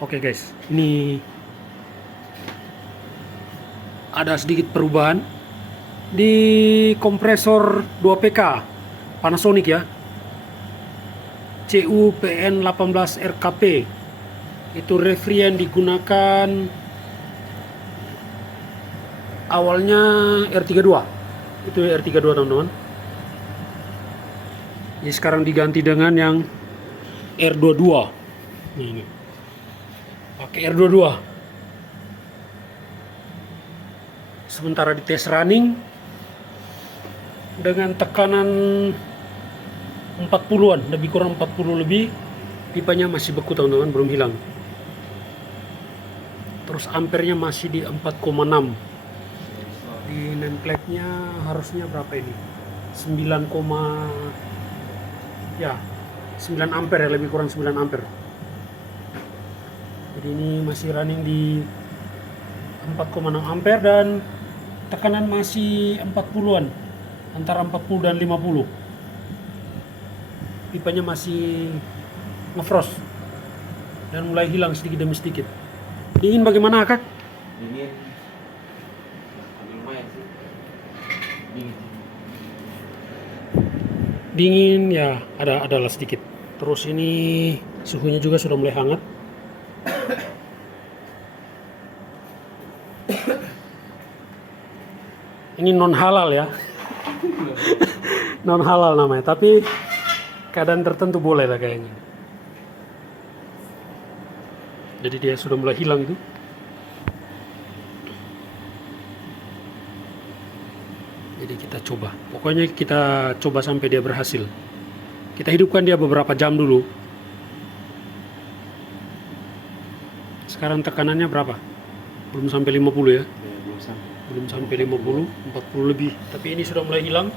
Oke guys, ini ada sedikit perubahan di kompresor 2PK Panasonic ya, CUPN18RKP. Itu refri yang digunakan awalnya R32. Itu R32 teman-teman. Ini sekarang diganti dengan yang R22. Ini pakai R22. Sementara di tes running dengan tekanan 40-an, lebih kurang 40 lebih, pipanya masih beku teman-teman, belum hilang. Terus ampernya masih di 4,6. Di nameplate-nya harusnya berapa ini? 9, ya 9 ampere ya, lebih kurang 9 ampere. Jadi ini masih running di 4,6 ampere dan tekanan masih 40-an, antara 40 dan 50. Pipanya masih ngefrost dan mulai hilang sedikit demi sedikit. Dingin bagaimana Kak? Dingin, lumayan sih. Dingin ya, adalah sedikit. Terus ini suhunya juga sudah mulai hangat. Ini non halal ya. Non halal namanya, tapi keadaan tertentu boleh lah kayaknya. Jadi dia sudah mulai hilang itu. Jadi kita coba. Pokoknya kita coba sampai dia berhasil. Kita hidupkan dia beberapa jam dulu. Sekarang tekanannya berapa? Belum sampai 50 ya? Belum sampai 50, 40 lebih. Tapi ini sudah mulai hilang.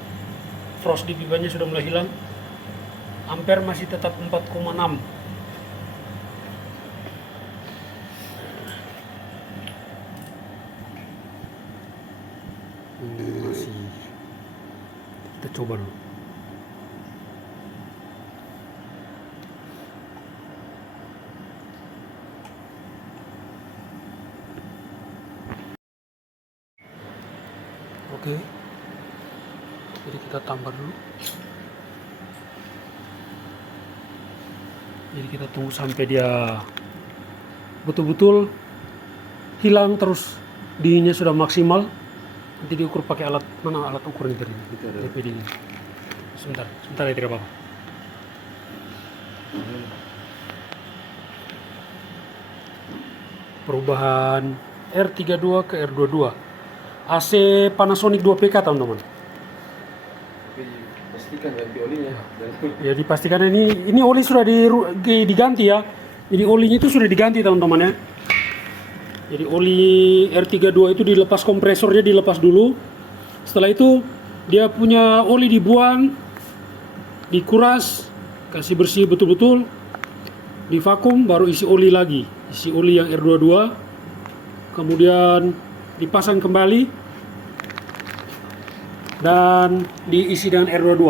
Frost di pipanya sudah mulai hilang. Ampere masih tetap 4,6. Masih. Kita coba dulu. Oke. Jadi kita tambah dulu. Jadi kita tunggu sampai dia betul-betul hilang, terus dinginnya sudah maksimal. Nanti diukur pakai alat, mana alat ukur ini tadi? DPD ini. Sebentar ya, tidak apa-apa. Perubahan R32 ke R22. AC Panasonic 2PK teman-teman. Pastikan ganti olinya. Ya dipastikan ini oli sudah diganti ya. Jadi olinya itu sudah diganti teman-teman ya. Jadi oli R32 itu dilepas, kompresornya dilepas dulu. Setelah itu dia punya oli dibuang, dikuras, kasih bersih betul-betul, divakum, baru isi oli lagi. Isi oli yang R22. Kemudian dipasang kembali dan diisi dengan R22.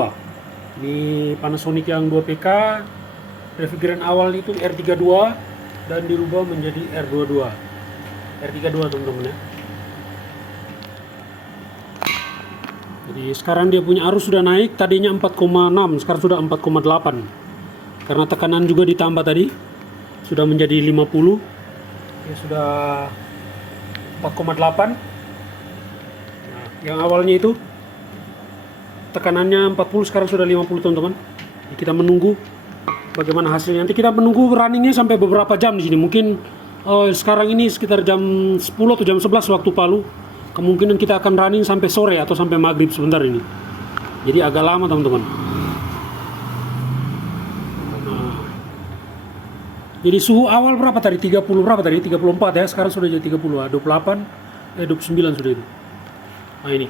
Ini Panasonic yang 2PK, refrigeran awal itu R32 dan dirubah menjadi R22. R32 teman-teman ya. Jadi sekarang dia punya arus sudah naik, tadinya 4,6, sekarang sudah 4,8. Karena tekanan juga ditambah tadi, sudah menjadi 50. Ya sudah 4,8. Nah, yang awalnya itu tekanannya 40, sekarang sudah 50 teman-teman. Kita menunggu bagaimana hasilnya. Nanti kita menunggu runningnya sampai beberapa jam di sini. Mungkin sekarang ini sekitar jam 10 atau jam 11 waktu Palu. Kemungkinan kita akan running sampai sore atau sampai maghrib sebentar ini. Jadi agak lama teman-teman. Nah, jadi suhu awal berapa tadi? 30 berapa tadi? 34 ya. Sekarang sudah jadi 30. 29 sudah itu. Nah ini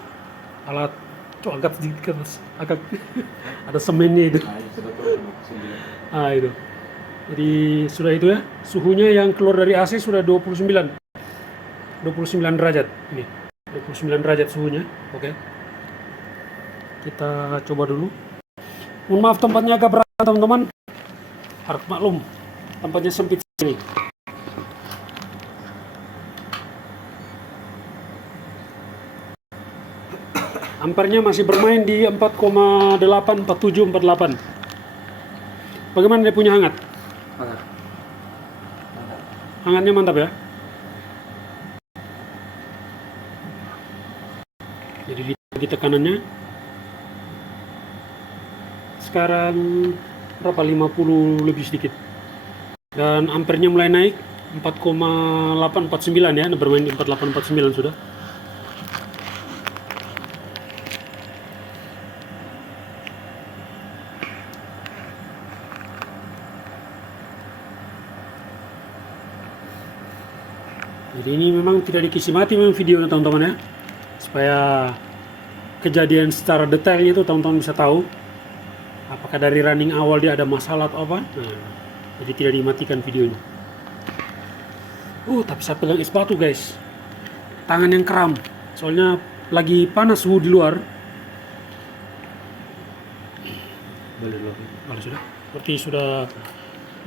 alat. Coba agak sedikit, agak ada semennya itu. Ah itu. Jadi sudah itu ya. Suhunya yang keluar dari AC sudah 29 derajat. Ini 29 derajat suhunya. Oke. Kita coba dulu. Mohon maaf tempatnya agak berat teman-teman. Harap maklum. Tempatnya sempit sini. Ampernya masih bermain di 4,8, 47, 48. Bagaimana dia punya hangat? Hangat. Mantap. Hangatnya mantap ya. Jadi di tekanannya sekarang berapa? 50 lebih sedikit. Dan ampernya mulai naik 4,849 ya, bermain di 4849 sudah. Jadi ini memang tidak dikasih mati memang videonya teman-teman ya, supaya kejadian secara detailnya itu teman-teman bisa tahu apakah dari running awal dia ada masalah atau apa. Nah, jadi tidak dimatikan videonya. Tapi saya pegang es batu guys, tangan yang kram, soalnya lagi panas suhu di luar. Kalau sudah, berarti sudah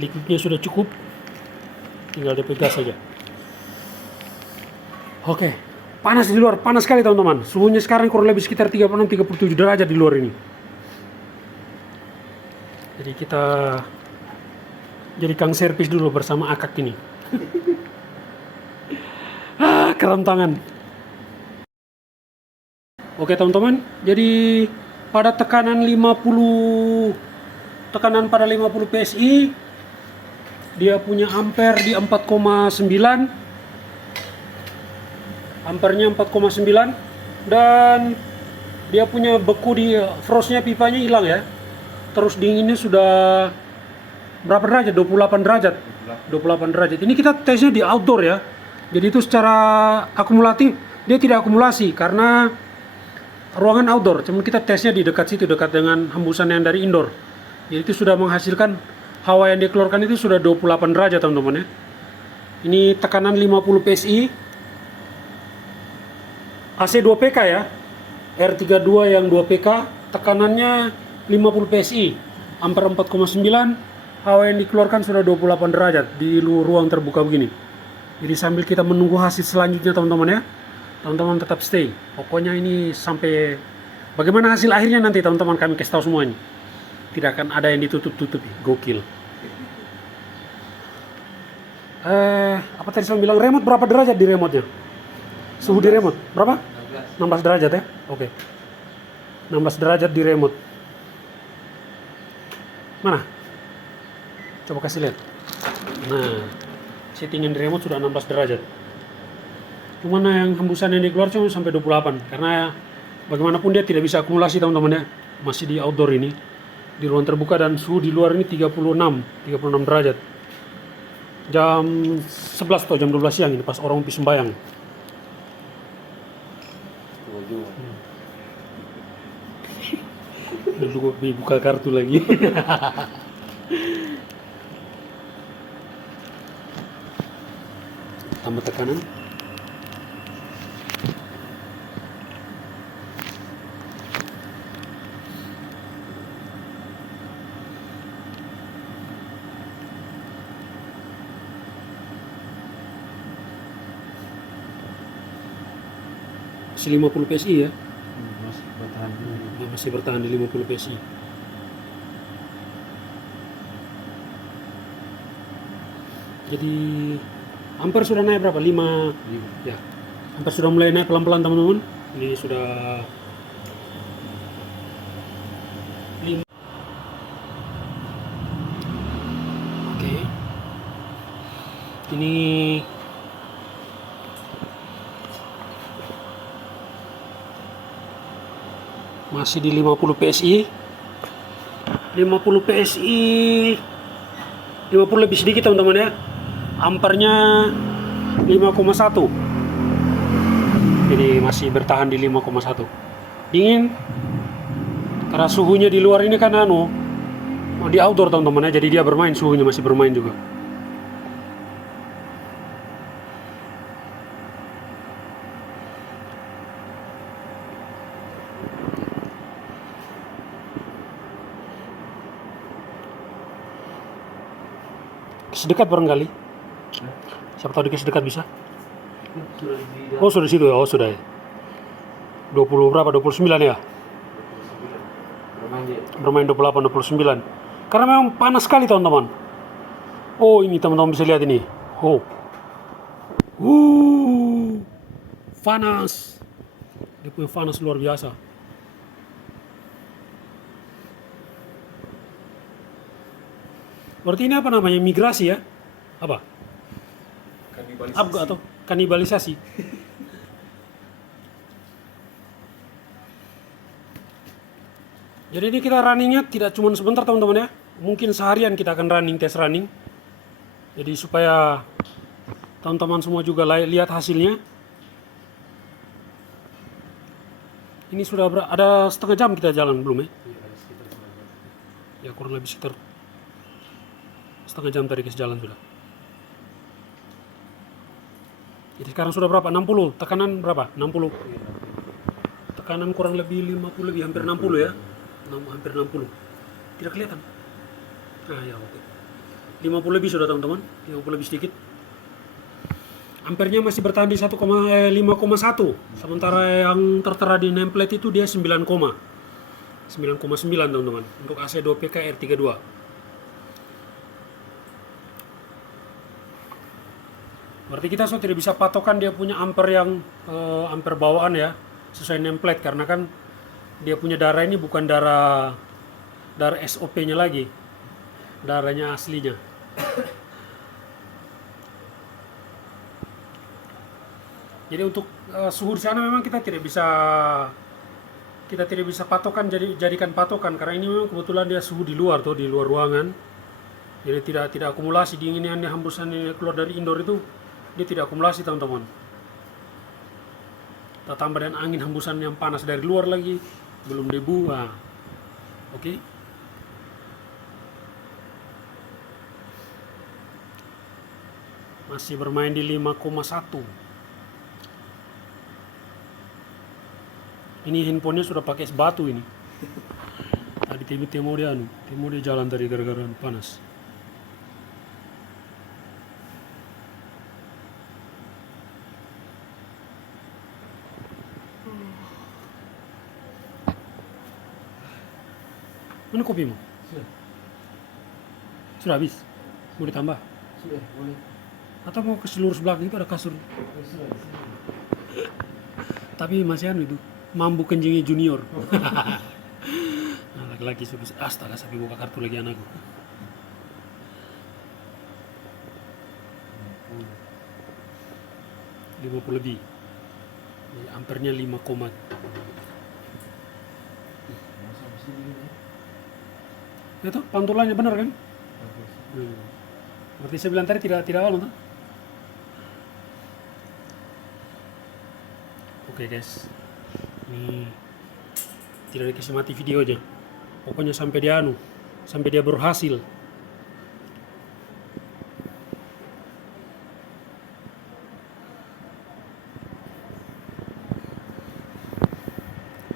liquidnya sudah cukup, tinggal DP gas saja. Oke, panas di luar, panas sekali teman-teman. Suhunya sekarang kurang lebih sekitar 36-37 derajat di luar ini. Jadi kita jadikan servis dulu bersama akak ini. Kram tangan. Oke teman-teman, jadi pada tekanan pada 50 PSI dia punya ampere di 4,9. Ampernya 4,9 dan dia punya beku di frostnya, pipanya hilang ya. Terus dinginnya sudah berapa derajat? 28 derajat. 28 derajat. Ini kita tesnya di outdoor ya. Jadi itu secara akumulatif dia tidak akumulasi karena ruangan outdoor. Cuma kita tesnya di dekat situ, dekat dengan hembusan yang dari indoor. Jadi itu sudah menghasilkan hawa yang dikeluarkan itu sudah 28 derajat teman-teman ya. Ini tekanan 50 PSI. AC 2PK ya, R32 yang 2PK, tekanannya 50 PSI, ampere 4,9, hawa yang dikeluarkan sudah 28 derajat di ruang terbuka begini. Jadi sambil kita menunggu hasil selanjutnya teman-teman ya, teman-teman tetap stay. Pokoknya ini sampai bagaimana hasil akhirnya nanti teman-teman kami kasih tahu semuanya. Tidak akan ada yang ditutup-tutupi, gokil. Apa tadi saya bilang, remote berapa derajat di remote-nya? Suhu di remote berapa? 16 derajat ya? Oke. 16 derajat di remote. Mana? Coba kasih lihat. Nah, settingan di remote sudah 16 derajat. Cuman yang hembusan yang dikeluar cuma sampai 28. Karena bagaimanapun dia tidak bisa akumulasi teman-teman ya. Masih di outdoor ini. Di ruang terbuka dan suhu di luar ini 36 derajat. Jam 11 atau jam 12 siang ini pas orang habis sembayang. Dulu buka kartu lagi. Tambah tekanan. Masih 50 PSI ya. Masih bertahan di 50 PSI. Jadi ampere sudah naik berapa? 5 ya. Ampere sudah mulai naik pelan-pelan teman-teman. Ini sudah 5. Oke. Ini masih di 50 PSI. 50 PSI 50 lebih sedikit teman-teman ya. Ampernya 5,1. Jadi masih bertahan di 5,1. Dingin. Karena suhunya di luar ini kan di outdoor teman-teman ya. Jadi dia bermain, suhunya masih bermain juga. Sedekat barangkali. Siapa tahu dikasih dekat bisa. Oh sudah di situ ya. Oh sudah ya. 20 berapa? 29 ya? 29. Bermain dia. Bermain 28, 29. Karena memang panas sekali teman-teman. Oh ini teman-teman bisa lihat ini. Oh. Panas. Dia punya panas luar biasa. Berarti ini apa namanya? Migrasi ya? Apa? Abga atau kanibalisasi? Jadi ini kita runningnya tidak cuma sebentar teman-teman ya. Mungkin seharian kita akan running, tes running. Jadi supaya teman-teman semua juga lihat hasilnya. Ini sudah ada setengah jam kita jalan belum ya? Ya kurang lebih sekitar setengah jam tadi kita jalan sudah. Jadi sekarang sudah berapa? 60. Tekanan berapa? 60. Tekanan kurang lebih 50 lebih hampir 60 ya. Hampir 60. Tidak kelihatan. Ah ya oke. 50 lebih sudah teman-teman. 50 lebih sedikit. Ampernya masih bertahan di 5,1. Sementara yang tertera di nameplate itu dia 9,9 teman-teman. Untuk AC 2PK R32. Berarti kita tidak bisa patokan dia punya ampere yang ampere bawaan ya, sesuai nameplate karena kan dia punya darah ini bukan darah SOP-nya lagi, darahnya aslinya. Jadi untuk suhu di sana memang kita tidak bisa patokan jadikan patokan karena ini memang kebetulan dia suhu di luar ruangan. Jadi tidak akumulasi dinginnya hembusan yang keluar dari indoor itu. Dia tidak akumulasi teman-teman. Kita tambah dengan angin hembusan yang panas dari luar lagi, belum debu. Nah. Oke. Masih bermain di 5,1. Ini handphonenya sudah pakai es batu ini. Tadi temo dia jalan tadi gara-gara panas. Mana kopimu? Sudah habis? Mau ditambah? Sudah, boleh. Atau mau ke seluruh belakang itu ada kasur? Sudah. Tapi masih itu mambu kenjingnya junior. Nah, laki-laki sudah astaga sampai buka kartu lagi anakku. 50 lebih. Ampernya 5, itu pantulannya benar kan? Berarti saya bilang tadi tidak awal tuh. Oke guys, ini tidak dikasih mati videonya. Pokoknya sampai dia berhasil.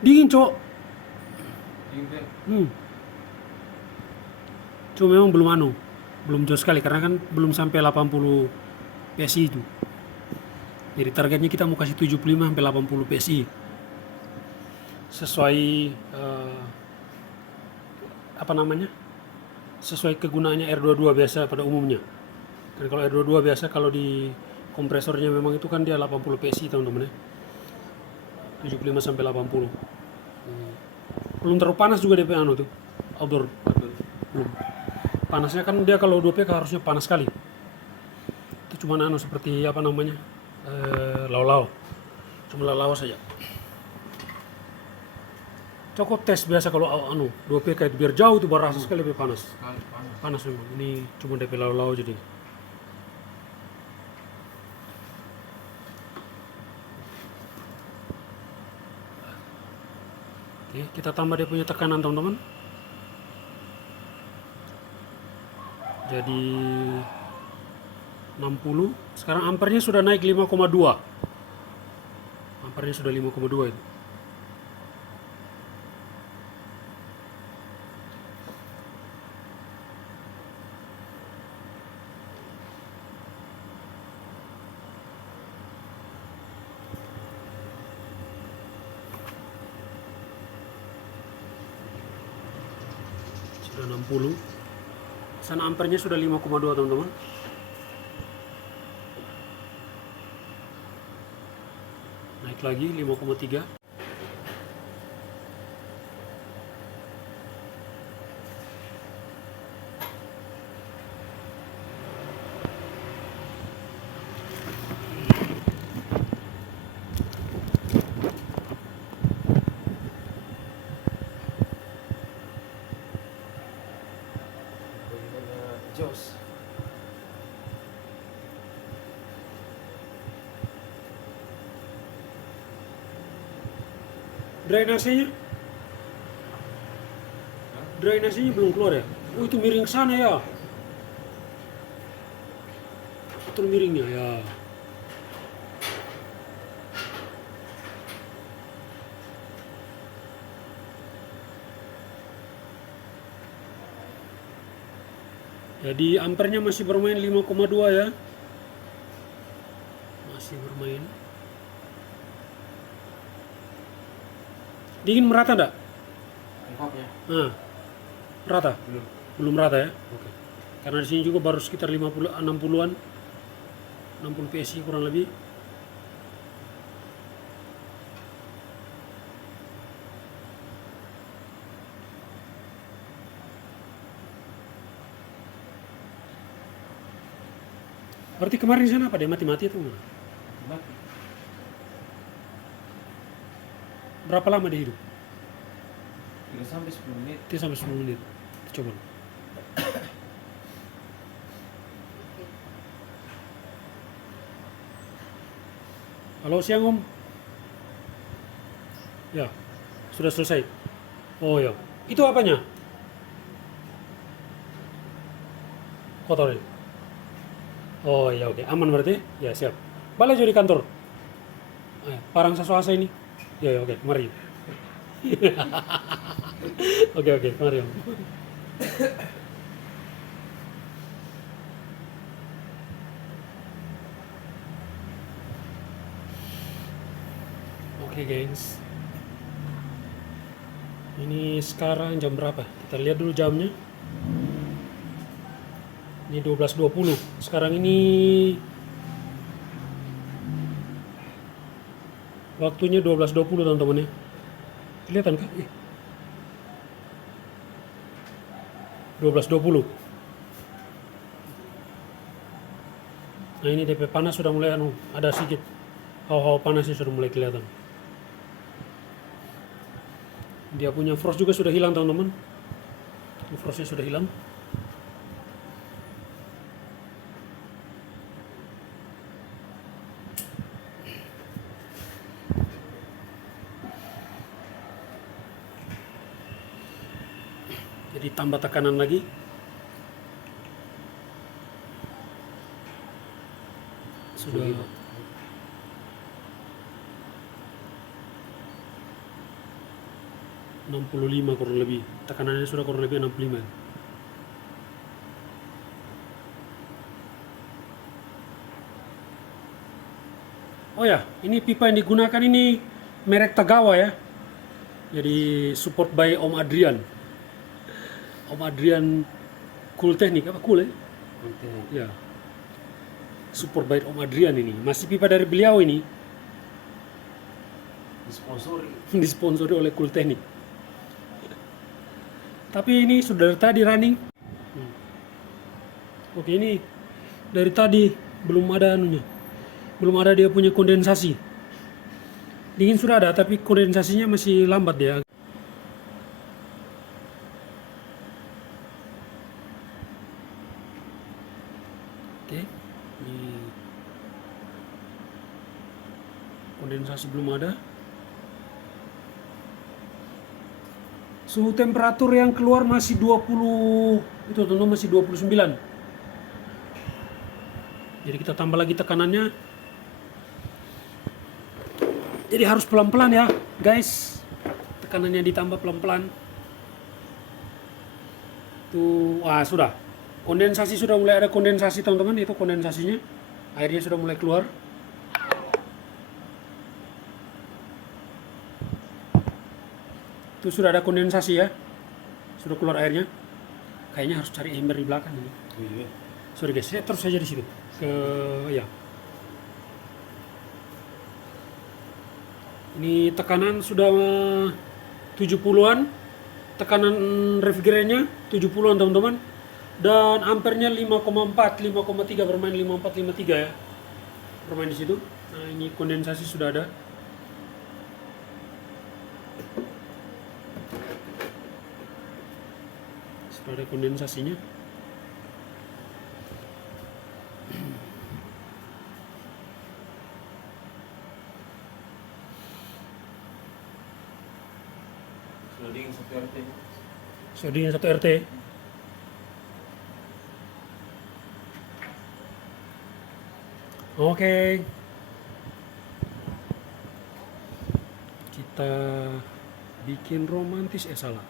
Dingin cok. Cuma memang belum jauh sekali karena kan belum sampai 80 PSI itu. Jadi targetnya kita mau kasih 75 sampai 80 PSI. Sesuai sesuai kegunaannya R22 biasa pada umumnya. Karena kalau R22 biasa kalau di kompresornya memang itu kan dia 80 PSI teman-teman ya. 75 sampai 80. Belum terlalu panas juga DP tuh. Outdoor. Belum. Panasnya kan dia kalau 2PK harusnya panas sekali. Itu cuma seperti lau-lau. Cuma lau-lau saja. Cukup tes biasa kalau 2PK itu biar jauh itu berasa sekali lebih panas. Panas memang. Ini cuma DP lau-lau jadi. Oke, kita tambah dia punya tekanan teman-teman. Jadi 60. Sekarang ampernya sudah naik 5,2. Ampernya sudah 5,2 itu. sudah 60. Sana ampernya sudah 5,2 teman-teman. Naik lagi 5,3. Bagaimana Jos? Drainasenya? Drainasenya belum keluar ya? Oh itu miring sana ya? Itu miringnya ya. Jadi ampernya masih bermain 5,2 ya. Masih bermain. Dingin merata enggak? Tempatnya Nah, merata? belum. Belum rata ya? Oke. Karena di sini juga baru sekitar 50 60-an. 60 PSI kurang lebih. Berarti kemarin di sana apa deh mati-mati atau gimana? Mati. Berapa lama dia hidup? 3 sampai 10 menit. 3 sampai 10 menit. Coba. Halo, siang Om. Ya, sudah selesai. Oh ya, itu apanya? Kotor ya? Oh ya, oke, aman berarti? Ya siap. Balik jadi kantor. Parang sasuasa ini. Ya, ya, oke, mari. Oke, mari Om. Oke gengs, ini sekarang jam berapa? Kita lihat dulu jamnya. Ini 12.20. Sekarang ini waktunya 12.20 teman-teman ya. Kelihatan kah? 12.20. Nah ini DP panas sudah mulai ada sedikit hawa-hawa panasnya sudah mulai kelihatan. Dia punya frost juga sudah hilang teman-teman. Frostnya sudah hilang. Jadi tambah tekanan lagi. Sudah 65 kurang lebih. Tekanannya sudah kurang lebih 65. Oh ya, ini pipa yang digunakan ini merek Tagawa ya. Jadi support by Om Adrian. Om Adrian Cool Teknik apa cool ya? Konten. Ya. Support by Om Adrian ini. Masih pipa dari beliau ini. Disponsori. Disponsori oleh Cool Teknik. Tapi ini sudah dari tadi running. Oke, ini dari tadi belum ada anunya. Belum ada dia punya kondensasi. Dingin sudah ada, tapi kondensasinya masih lambat dia. Oke, ini kondensasi belum ada. Suhu temperatur yang keluar masih 20, itu tentu masih 29. Jadi kita tambah lagi tekanannya. Jadi harus pelan-pelan ya, guys. Tekanannya ditambah pelan-pelan. Tuh, wah sudah. Kondensasi sudah mulai ada kondensasi teman-teman, itu kondensasinya. Airnya sudah mulai keluar. Itu sudah ada kondensasi ya. Sudah keluar airnya. Kayaknya harus cari ember di belakang ini. Oh iya. Sorry guys, saya terus saja di situ. Ya. Ini tekanan sudah 70-an. Tekanan refrigerannya 70-an teman-teman. Dan ampernya 5,4, 5,3 bermain 54, 53 ya. Bermain di situ. Nah, ini kondensasi sudah ada. Sudah ada kondensasinya. Sudah dingin satu RT. Sudah dingin 1 RT. Oke. Kita bikin romantis, salah.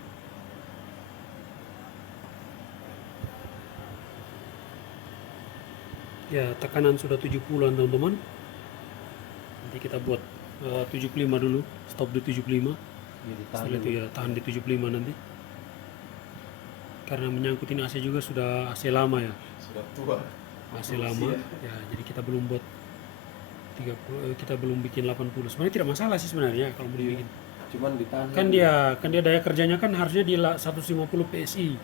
Ya, tekanan sudah 70-an teman-teman. Nanti kita buat 75 dulu, stop di 75. Jadi tahan Setelah itu dulu. ya tahan di 75 nanti. Karena menyangkutin AC juga sudah AC lama ya. Sudah tua. AC lama. Ya, jadi kita belum buat 30, kita belum bikin 80. Sebenarnya tidak masalah sih sebenarnya kalau mau dibikin. Cuman ditahan. Kan dia daya kerjanya kan harusnya di 150 PSI.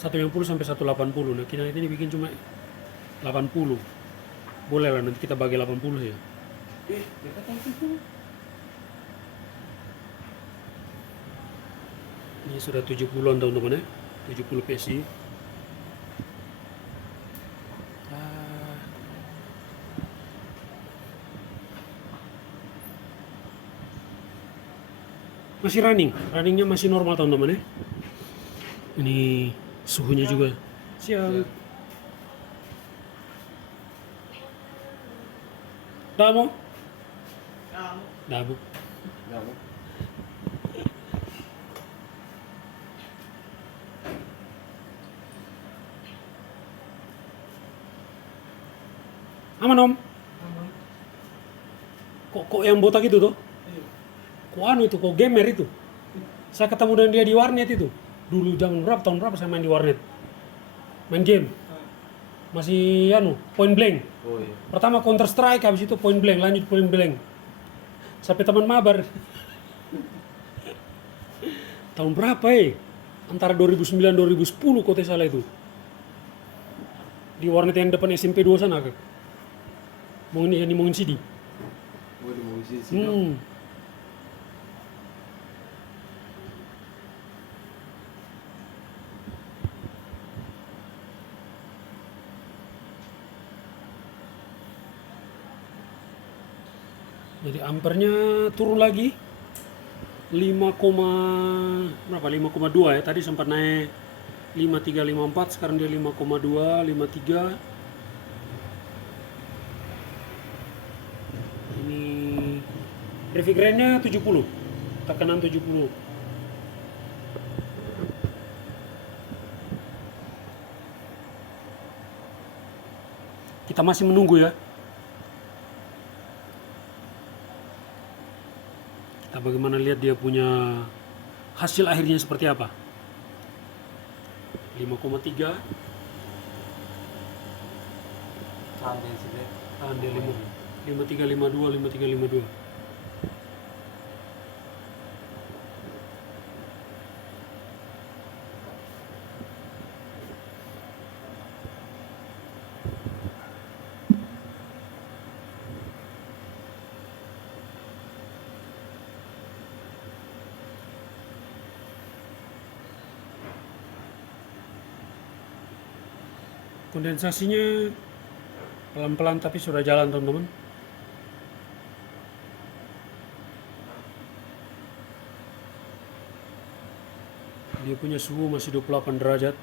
150 sampai 180. Nah, kita ini bikin cuma 80. Boleh lah nanti kita bagi 80 ya. Kita tahu itu. Ini sudah 70-an teman-teman ya. 70 PSI. Masih runningnya masih normal teman-teman ya. Ini suhunya juga siang. Damo? Damo. Kamu. Aman om? Kok yang botak itu tuh? Kok anu itu, kok gamer itu? Saya ketemu dengan dia di warnet itu. Dulu tahun berapa saya main di warnet? Main game. Masih anu, point blank. Oh iya. Pertama Counter Strike, habis itu point blank, lanjut point blank. Sampai teman mabar. Tahun berapa Antara 2009-2010 kok salah itu. Di warnet yang depan SMP 2 sana kak. Mau ngomongin CD. Oh di mau isi sih. Jadi ampernya turun lagi 5, 5,2 ya. Tadi sempat naik 5354, sekarang dia 5,2, 53. Ini refrigerannya 70. Tekanan 70. Kita masih menunggu ya. Kita bagaimana lihat dia punya hasil akhirnya seperti apa. 5,3. Tahan sih deh. Tahan dia 5352, 5352. Kondensasinya pelan-pelan tapi sudah jalan teman-teman. Dia punya suhu masih 28 derajat.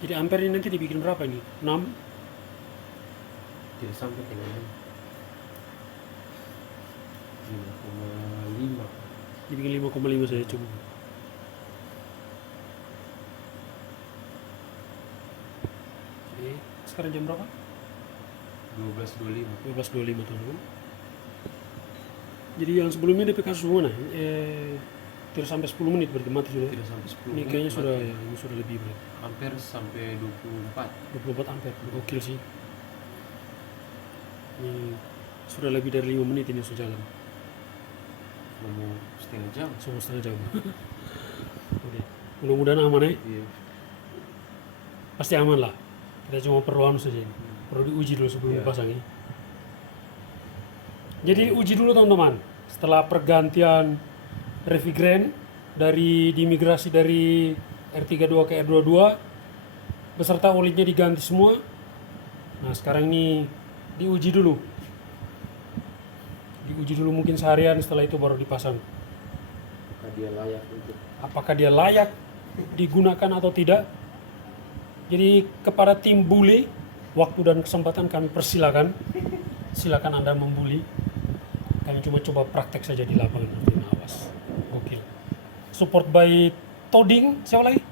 Jadi ampere ini nanti dibikin berapa ini? 6? Tidak sampai dengan 5,5. Dibikin 5,5 saja cukup. Oke, sekarang jam berapa? 12.25. 12.25 teman-teman. Jadi yang sebelumnya DP kasus mana? Tidak sampai 10 menit berarti mati sudah. Tidak sampai 10 Ini menit, kayaknya sudah mati. ya, ini sudah lebih berarti. Hampir sampai 24. 24 ampere. Gokil sih. Ini sudah lebih dari 5 menit ini sudah jalan. Mau setengah jam. Setengah jam. Oke. Mudah-mudahan aman ya. Iya. Pasti aman lah. Kita cuma perlu anu saja ini. Perlu diuji dulu sebelum Iya. dipasang ya. Jadi uji dulu teman-teman. Setelah pergantian refrigerant dari diimigrasi dari R32 ke R22 beserta olinya diganti semua. Nah, sekarang ini diuji dulu. Diuji dulu mungkin seharian, setelah itu baru dipasang. Apakah dia layak digunakan atau tidak? Jadi kepada tim bully, waktu dan kesempatan kami persilakan. Silakan Anda membuli. Kami cuma coba praktek saja di lapangan. Awas. Gokil. Support by Toding, siapa lagi?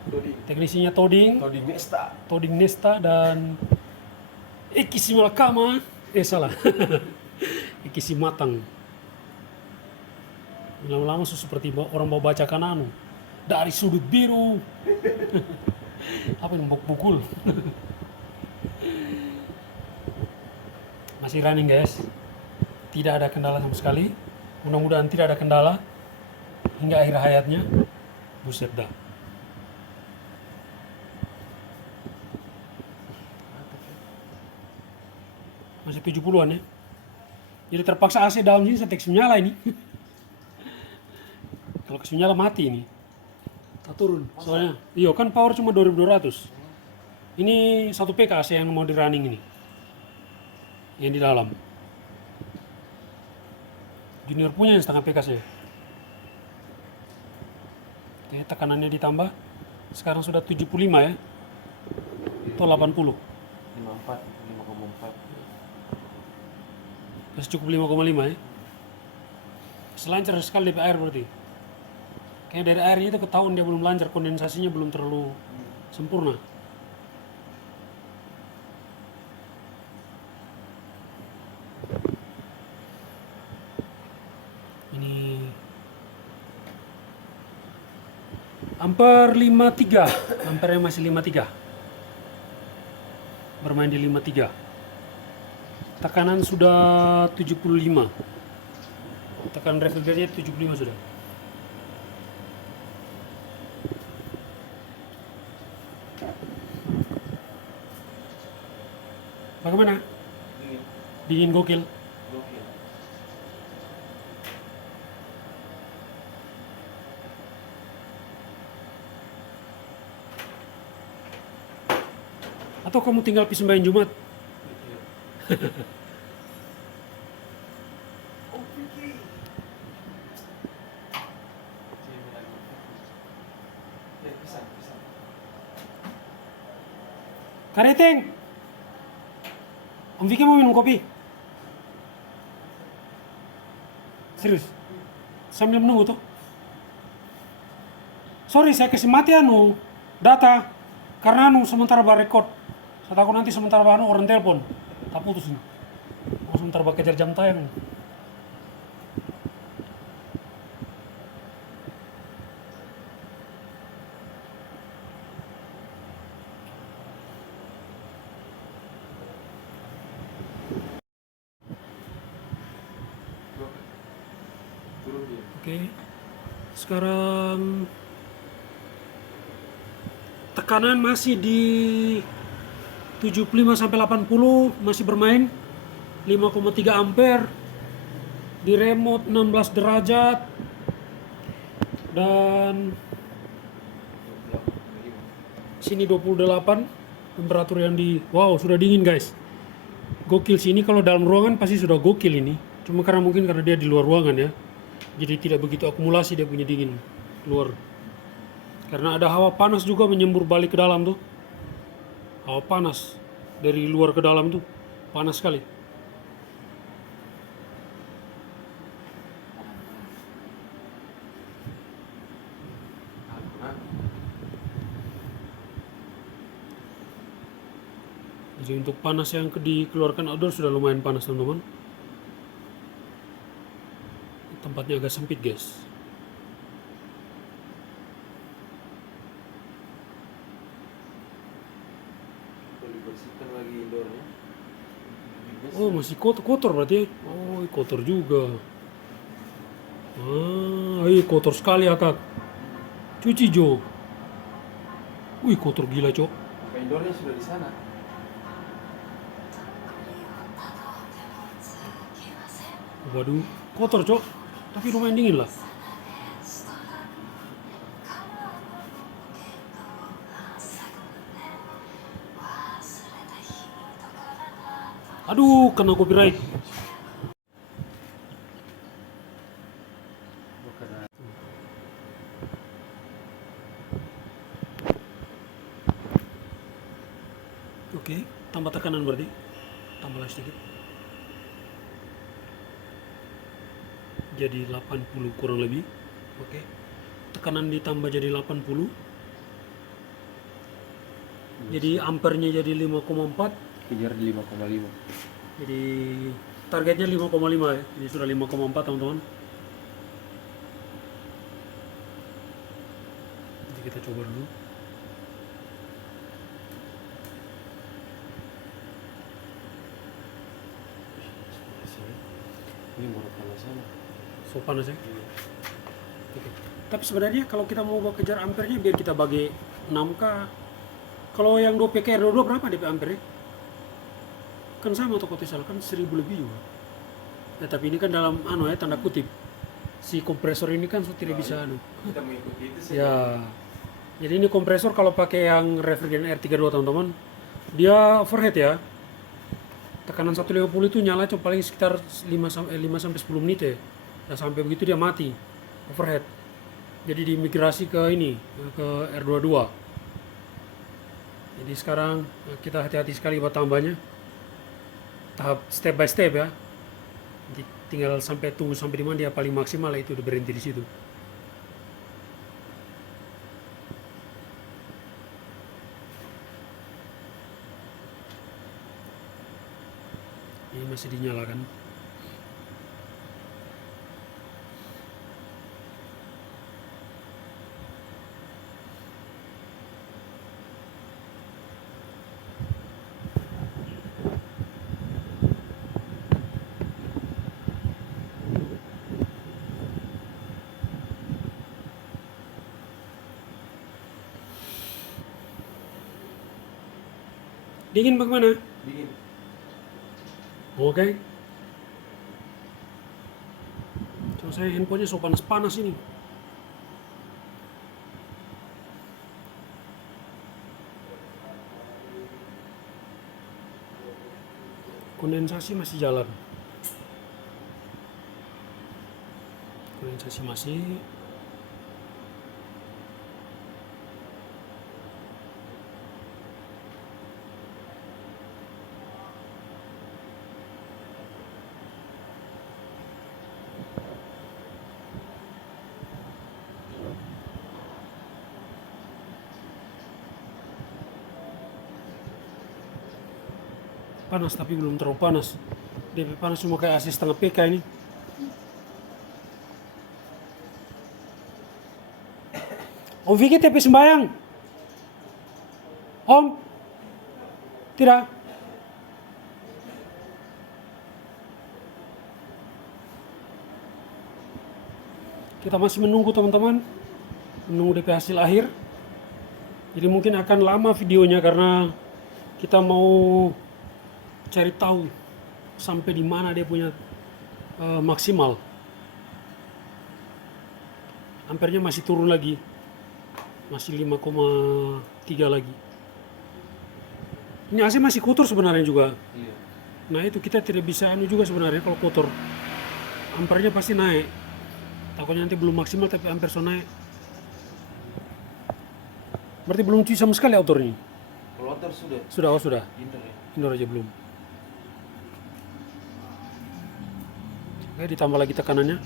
Teknisinya Toding. Toding Nesta dan Eki Simalakama. Salah. Eki Simatang. Lama-lama seperti orang mau bacakan anu. Dari sudut biru. Apa yang mau pukul? Masih running guys. Tidak ada kendala sama sekali. Mudah-mudahan tidak ada kendala hingga akhir hayatnya. Buset dah. Masih 70-an ya. Jadi terpaksa AC dalam sini saya teksi menyala ini. Kalau kasih nyala mati ini. Tak turun. Soalnya, iya kan power cuma 2200. Ini 1 PK AC yang mau di running ini. Yang di dalam. Junior punya yang setengah PK saja. Oke, tekanannya ditambah. Sekarang sudah 75 ya. Atau 80. 54, 5,4. Masih cukup 5,5 ya. Selancar sekali dari air berarti. Kayak dari airnya itu ketahuan dia belum lancar, kondensasinya belum terlalu sempurna. Ini ampere 53, ampernya masih 53. Bermain di 53. Tekanan sudah 75. Tekanan refrigerasinya 75 sudah. Bagaimana? Dingin gokil. Atau kamu tinggal sembahyang Jumat? Kareteng, Om Vicky mau minum kopi? Serius? Sambil menunggu tuh? Sorry, saya kasih mati anu data karena anu sementara rekod. Saya takut nanti sementara anu orang telepon, tak putus nih. Oh, sementara kejar jam tayang. Oke. Sekarang tekanan masih di 75 sampai 80, masih bermain 5,3 ampere di remote 16 derajat dan sini 28 temperatur yang di sudah dingin guys. Gokil sini, kalau dalam ruangan pasti sudah gokil ini, cuma karena mungkin karena dia di luar ruangan ya, jadi tidak begitu akumulasi dia punya dingin luar. Karena ada hawa panas juga menyembur balik ke dalam tuh. Hawa panas dari luar ke dalam tuh panas sekali. Jadi untuk panas yang dikeluarkan outdoor sudah lumayan panas teman-teman. outletnya agak sempit guys. Kalau dibersihkan lagi indoornya. Oh masih kotor berarti. Oh kotor juga. Kotor sekali akak. Cuci Jo. Wih kotor gila cok. Indoornya sudah di sana. Waduh kotor cok. Tapi lumayan dingin lah. Aduh kena copyright. Bukan. Oke, tambah tekanan berarti. Tambah lagi sedikit. Jadi 80 kurang lebih. Oke. Tekanan ditambah jadi 80. Jadi ampernya jadi 5,4. Kejar di 5,5. Jadi targetnya 5,5 ya. Ini sudah 5,4 teman-teman. Jadi kita coba dulu. Ini baru panas sana. So panas ya. Oke. Tapi sebenarnya kalau kita mau kejar ampernya biar kita bagi 6K. Kalau yang 2PK R22 berapa DP ampernya? Kan sama toko Tesla kan 1000 lebih juga. Ya, tapi ini kan dalam tanda kutip. Si kompresor ini kan tidak bisa Kita mengikuti itu sih. Ya. Jadi ini kompresor kalau pakai yang refrigerant R32 teman-teman, dia overhead ya. Tekanan 150 itu nyala cuma paling sekitar 5 sampai 10 menit ya. Dan sampai begitu dia mati. Overhead. Jadi dimigrasi ke ini, ke R22. Jadi sekarang kita hati-hati sekali buat tambahnya. Tahap step by step ya. Jadi tinggal tunggu sampai di mana dia paling maksimal itu udah berhenti di situ. Ini masih dinyalakan. Dingin bagaimana? Dingin. Oke. Coba saya handphonenya so panas-panas ini. Kondensasi masih jalan. Kondensasi masih. Panas tapi belum terlalu panas. DP panas cuma kayak AC setengah PK ini. Om Vicky TP sembayang. Om. Tidak. Kita masih menunggu teman-teman. Menunggu DP hasil akhir. Jadi mungkin akan lama videonya karena kita mau cari tahu sampai di mana dia punya maksimal. Ampernya masih turun lagi. Masih 5,3 lagi. Ini AC masih kotor sebenarnya juga. Iya. Nah itu kita tidak bisa juga sebenarnya kalau kotor. Ampernya pasti naik. Takutnya nanti belum maksimal tapi amper so naik. Berarti belum cuci sama sekali outernya? Kalau outer sudah. Sudah. Indoor ya. Indoor aja belum. Oke, ditambah lagi tekanannya.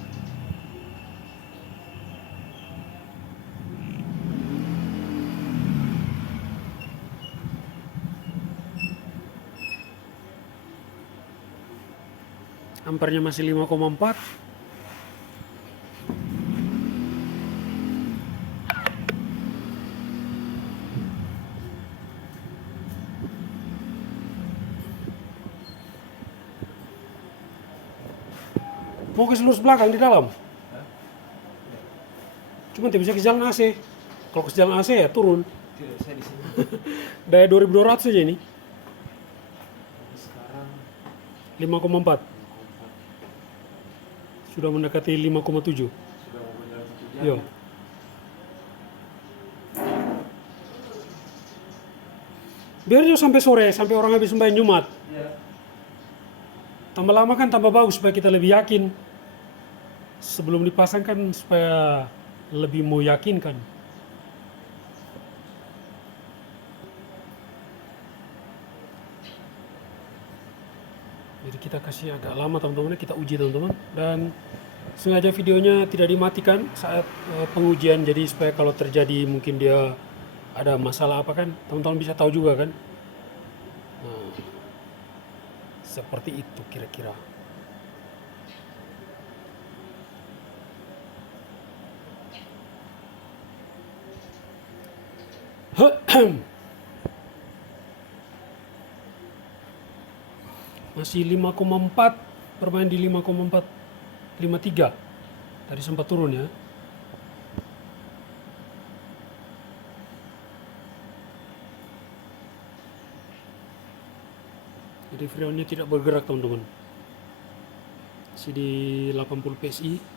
Ampernya masih 5,4. Mau ke selus belakang di dalam. Cuma tidak bisa ke jalan AC. Kalau ke jalan AC ya turun. Tidak, saya di sini. Daya 2200 aja ini. Sekarang 5,4. Sudah mendekati 5,7. sudah mau berjalan 1 jam. Iya. Biar dia sampai sore, sampai orang habis sembahyang Jumat. Iya. Tambah lama kan tambah bagus supaya kita lebih yakin. Sebelum dipasang kan supaya lebih mau yakin kan. Jadi kita kasih agak lama teman-teman, kita uji teman-teman, dan sengaja videonya tidak dimatikan saat pengujian, jadi supaya kalau terjadi mungkin dia ada masalah apa kan teman-teman bisa tahu juga kan. Nah, seperti itu kira-kira. Masih 5,4, bermain di 5,4, 53. Tadi sempat turun ya. Jadi freonnya tidak bergerak teman-teman. Masih di 80 PSI.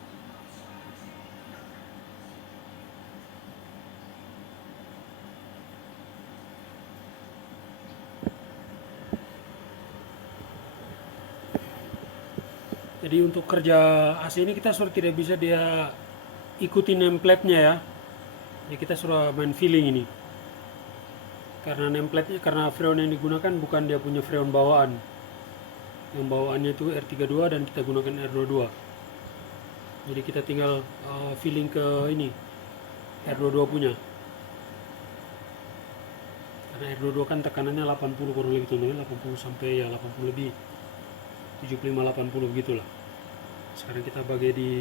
Jadi untuk kerja AC ini kita sudah tidak bisa dia ikuti nameplate-nya ya. Jadi kita sudah main feeling ini. Karena nameplate-nya, karena freon yang digunakan bukan dia punya freon bawaan. Yang bawaannya itu R32 dan kita gunakan R22. Jadi kita tinggal feeling ke ini R22 punya. Karena R22 kan tekanannya 80 kurang lebih teman-teman, 80 sampai ya 80 lebih. 75-80 begitulah. Sekarang kita bagi di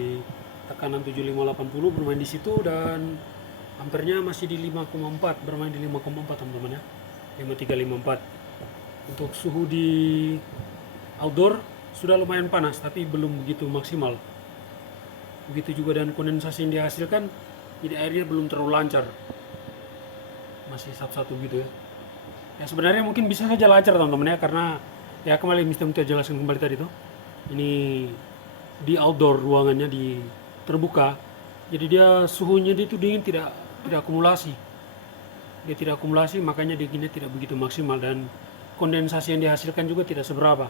tekanan 75-80 bermain di situ, dan ampernya masih di 5,4, bermain di 5,4 teman-teman ya. 5354. Untuk suhu di outdoor sudah lumayan panas tapi belum begitu maksimal. Begitu juga dengan kondensasi yang dihasilkan, jadi airnya belum terlalu lancar. Masih satu-satu gitu ya. Ya sebenarnya mungkin bisa saja lancar teman-teman ya, karena ya kembali Mr. Mutia jelaskan kembali tadi tuh. Ini di outdoor, ruangannya di terbuka. Jadi dia suhunya dia itu dingin, tidak akumulasi. Dia tidak akumulasi, makanya dinginnya tidak begitu maksimal, dan kondensasi yang dihasilkan juga tidak seberapa.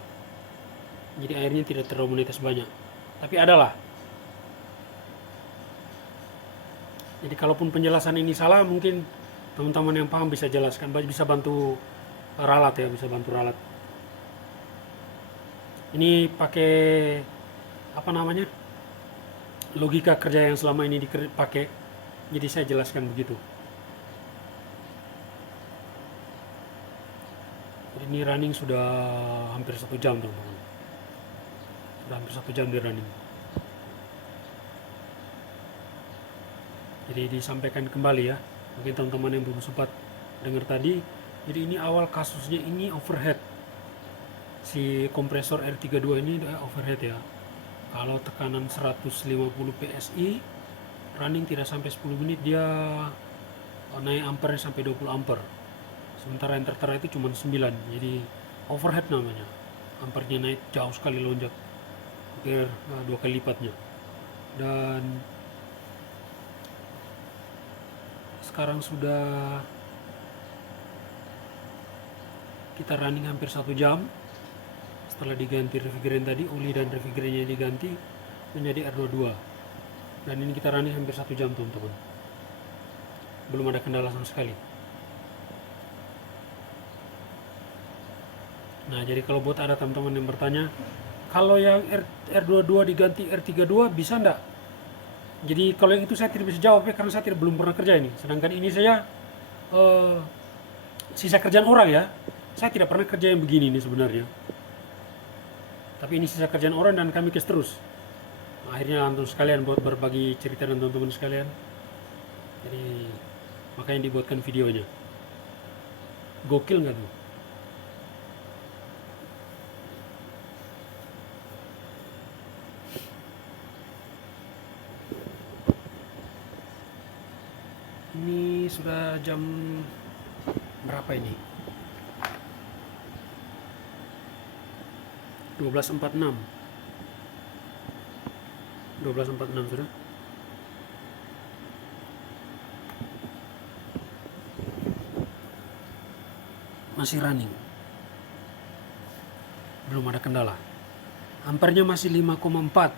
Jadi airnya tidak terlalu menetes banyak. Tapi adalah. Jadi kalaupun penjelasan ini salah, mungkin teman-teman yang paham bisa jelaskan, bisa bantu ralat ya, bisa bantu ralat. Ini pakai apa namanya, logika kerja yang selama ini dipakai, jadi saya jelaskan begitu. Jadi ini running sudah hampir 1 jam teman-teman, sudah hampir 1 jam di running. Jadi disampaikan kembali ya, mungkin teman-teman yang belum sempat dengar tadi. Jadi ini awal kasusnya ini overhead. Si kompresor R32 ini overhead ya. Kalau tekanan 150 PSI, running tidak sampai 10 menit dia naik ampernya sampai 20 ampere. Sementara yang tertera itu cuma 9, jadi overhead namanya. Ampernya naik jauh sekali, lonjak hampir 2 kali lipatnya. Dan sekarang sudah kita running hampir 1 jam. Setelah diganti refrigeran tadi, oli dan refrigerannya diganti menjadi R22. Dan ini kita running hampir 1 jam teman-teman. Belum ada kendala sama sekali. Nah, jadi kalau buat ada teman-teman yang bertanya, kalau yang R22 diganti R32 bisa enggak? Jadi kalau yang itu saya tidak bisa jawab ya, karena saya belum pernah kerja ini. Sedangkan ini saya sisa kerjaan orang ya. Saya tidak pernah kerja yang begini nih sebenarnya. Tapi ini sisa kerjaan orang dan kami kes terus. Akhirnya langsung sekalian buat berbagi cerita dengan teman-teman sekalian. Jadi makanya dibuatkan videonya. Gokil nggak tuh? Ini sudah jam berapa ini? 12.46. 12.46 sudah. Masih running. Belum ada kendala. Ampernya masih 5,4.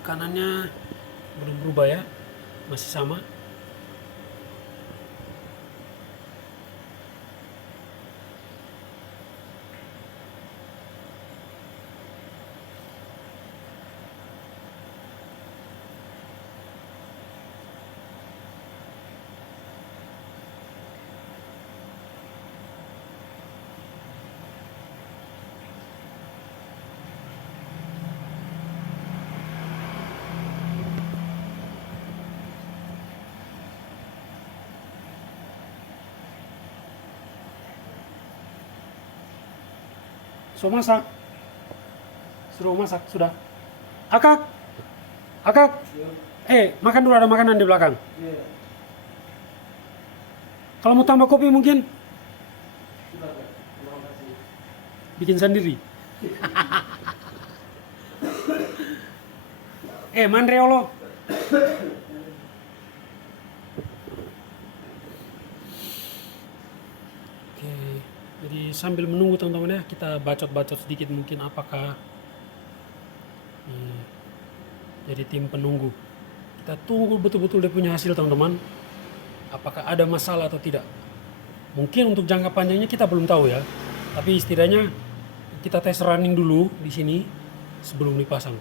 Tekanannya belum berubah ya, masih sama. So masak, suruh masak sudah. Akak, akak, makan dulu, ada makanan di belakang. Iya. Kalau mau tambah kopi mungkin Sudah, Kak. Terima kasih. bikin sendiri. Mandreolo. Oke, jadi sambil menunggu teman-teman ya, kita bacot-bacot sedikit mungkin apakah jadi tim penunggu. Kita tunggu betul-betul dia punya hasil teman-teman. Apakah ada masalah atau tidak? Mungkin untuk jangka panjangnya kita belum tahu ya. Tapi setidaknya kita tes running dulu di sini sebelum dipasang.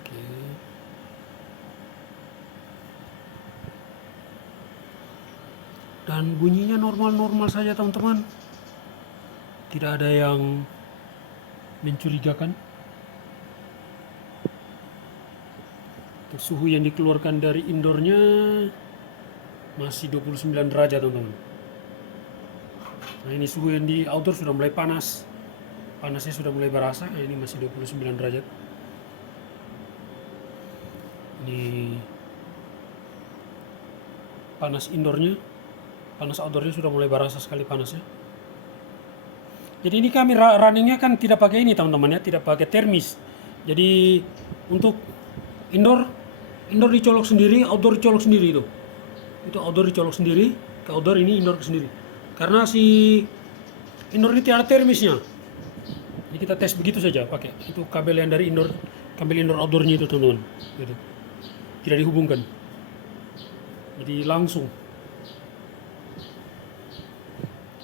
Oke. Dan bunyinya normal-normal saja teman-teman. Tidak ada yang mencurigakan. Untuk suhu yang dikeluarkan dari indoornya masih 29 derajat teman-teman. Nah ini suhu yang di outdoor sudah mulai panas. Panasnya sudah mulai berasa. Nah, ini masih 29 derajat. Ini panas indoornya. Panas outdoornya sudah mulai berasa sekali panasnya. Jadi ini kami runningnya kan tidak pakai ini teman-teman ya, tidak pakai termis. Jadi untuk indoor dicolok sendiri, outdoor dicolok sendiri itu. Itu outdoor dicolok sendiri, ke outdoor ini indoor ke sendiri. Karena si indoor ini tidak ada termisnya. Jadi kita tes begitu saja pakai itu kabel yang dari indoor, kabel indoor outdoornya itu teman-teman. Gitu. Tidak dihubungkan. Jadi langsung.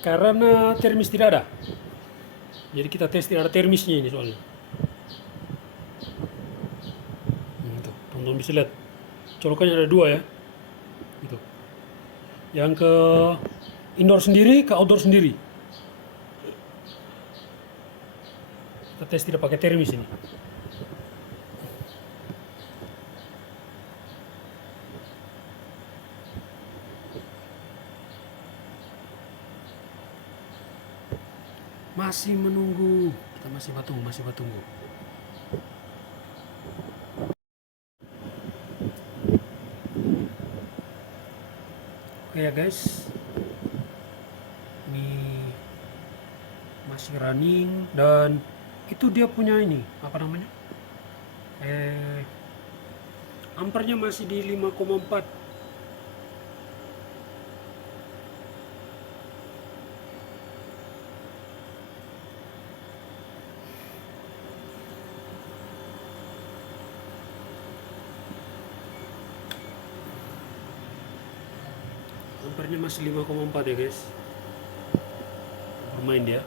Karena termis tidak ada. Jadi kita tes tidak ada termisnya ini soalnya. Tuh, teman-teman bisa lihat. Colokannya ada dua ya. Gitu. Yang ke indoor sendiri, ke outdoor sendiri. Kita tes tidak pakai termis ini. Masih menunggu, kita masih batunggu. Oke ya guys, ini masih running dan itu dia punya ini apa namanya? Ampernya masih di 5,4. Ampernya masih 5,4 ya guys. Bermain dia.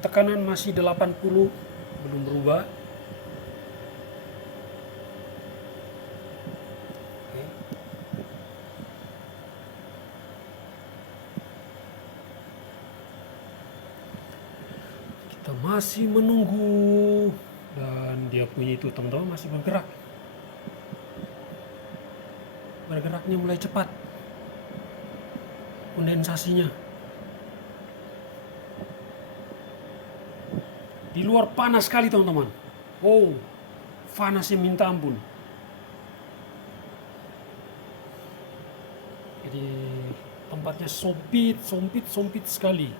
Tekanan masih 80, belum berubah. Masih menunggu. Dan dia punya itu teman-teman masih bergerak. Bergeraknya mulai cepat. Kondensasinya. Di luar panas sekali teman-teman. Oh, panasnya minta ampun. Jadi tempatnya sempit sekali.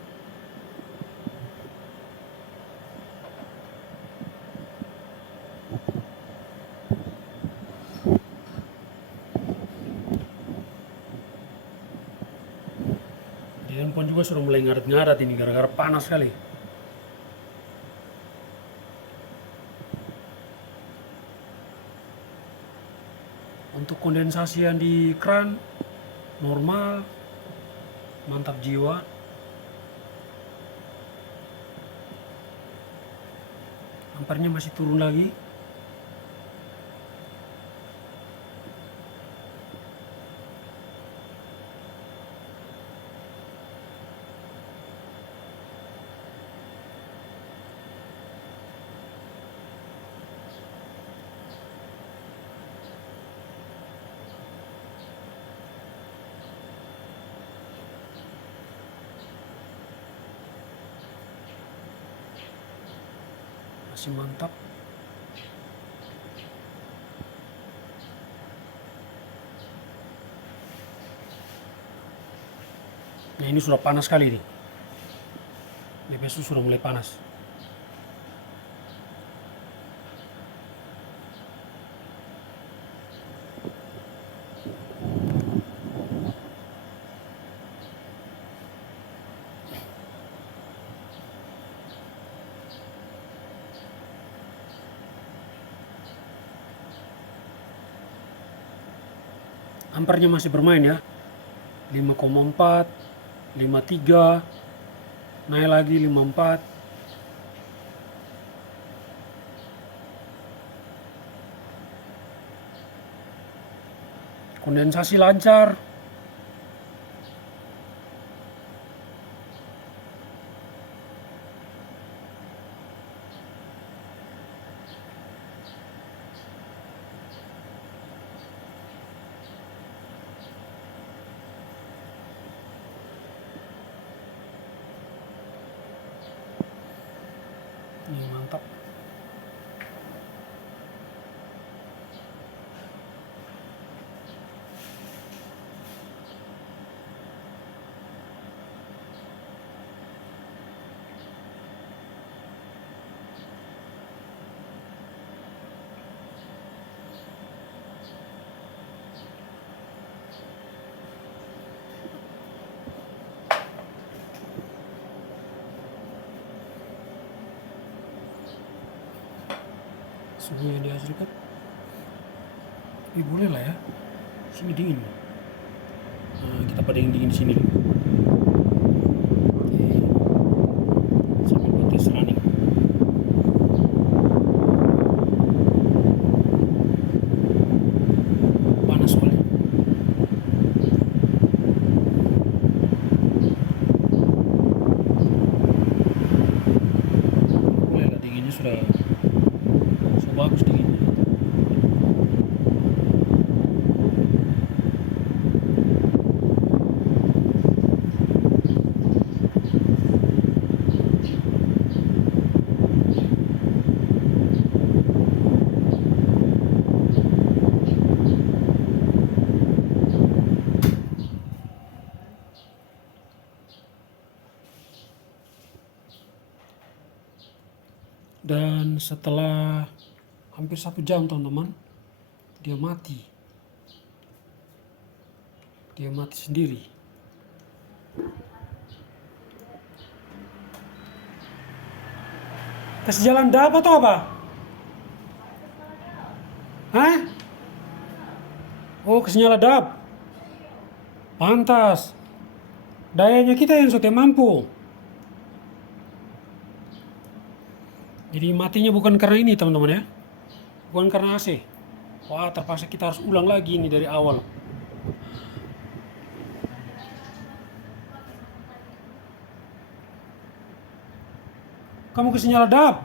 Di handphone juga sudah mulai ngaret-ngaret ini gara-gara panas sekali. Untuk kondensasi yang di keran normal, mantap jiwa. Ampernya masih turun lagi. Masih mantap. Nah ini sudah panas sekali nih. DPS sudah mulai panas. Ampernya masih bermain ya. 5,4, 53, naik lagi 54. Kondensasi lancar. Ini mantap. Suhu yang dihasilkan boleh lah ya, sini dingin. Nah, kita pada yang dingin sini dulu. Oke. Sambil buat tes running. Panas soalnya. Boleh lah, dinginnya sudah bagus dinginnya. Dan setelah hampir 1 jam teman-teman, dia mati sendiri. Kasih jalan dap atau apa? Hah? Oh, kasih nyala dap. Pantas. Dayanya kita yang sudah mampu. Jadi matinya bukan karena ini teman-teman ya. Bukan karena AC. Wah, terpaksa kita harus ulang lagi ini dari awal. Kamu kasih nyala dap.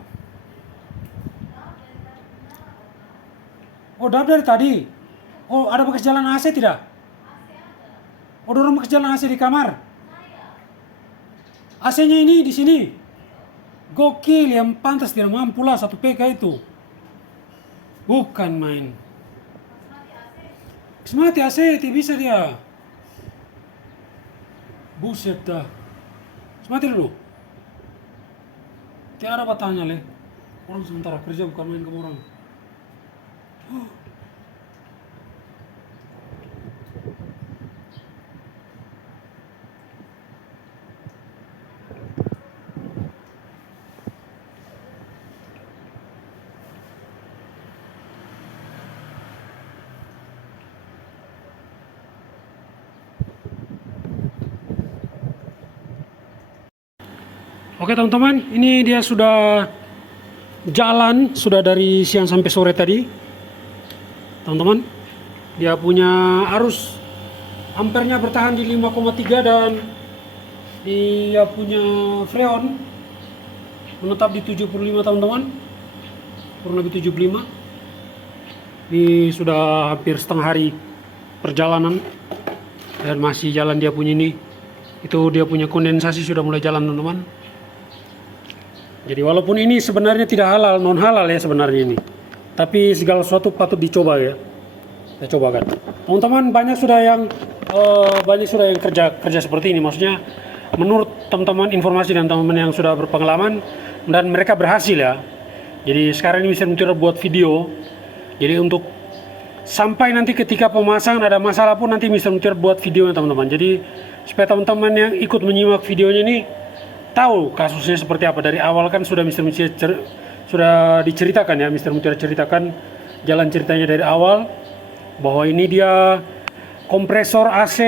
Oh, dap dari tadi. Oh, ada bekas jalan AC tidak? Oh, dorong bekas jalan AC di kamar. AC-nya ini di sini. Gokil, yang pantas tidak mampu lah 1 PK itu. Bukan main. Mati AC, tidak bisa dia. Buset dah. Mati dulu. Tiada apa tanya le. Orang sementara kerja bukan main ke orang. Oke teman-teman, ini dia sudah jalan, sudah dari siang sampai sore tadi. Teman-teman, dia punya arus ampernya bertahan di 5,3 dan dia punya freon menetap di 75 teman-teman. Kurang lebih 75. Ini sudah hampir setengah hari perjalanan dan masih jalan dia punya ini. Itu dia punya kondensasi sudah mulai jalan teman-teman. Jadi walaupun ini sebenarnya tidak halal, non halal ya sebenarnya ini, tapi segala sesuatu patut dicoba ya. Kita cobakan. Teman-teman banyak sudah yang kerja seperti ini. Maksudnya menurut teman-teman informasi dan teman-teman yang sudah berpengalaman dan mereka berhasil ya. Jadi sekarang ini bisa mencoba buat video. Jadi untuk sampai nanti ketika pemasangan ada masalah pun nanti bisa mencoba buat videonya teman-teman. Jadi supaya teman-teman yang ikut menyimak videonya ini tahu kasusnya seperti apa. Dari awal kan sudah sudah diceritakan ya, Mr. Mutiara ceritakan jalan ceritanya dari awal bahwa ini dia kompresor AC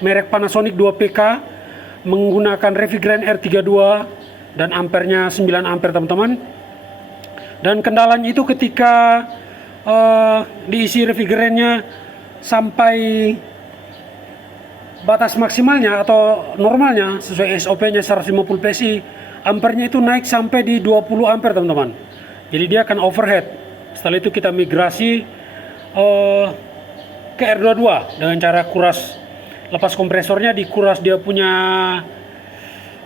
merek Panasonic 2PK menggunakan refrigerant R32 dan ampernya 9 ampere teman-teman. Dan kendalanya itu ketika diisi refrigerantnya sampai batas maksimalnya atau normalnya sesuai SOP-nya 150 PSI, ampernya itu naik sampai di 20 ampere teman-teman. Jadi dia akan overhead. Setelah itu kita migrasi ke R22 dengan cara kuras, lepas kompresornya, dikuras dia punya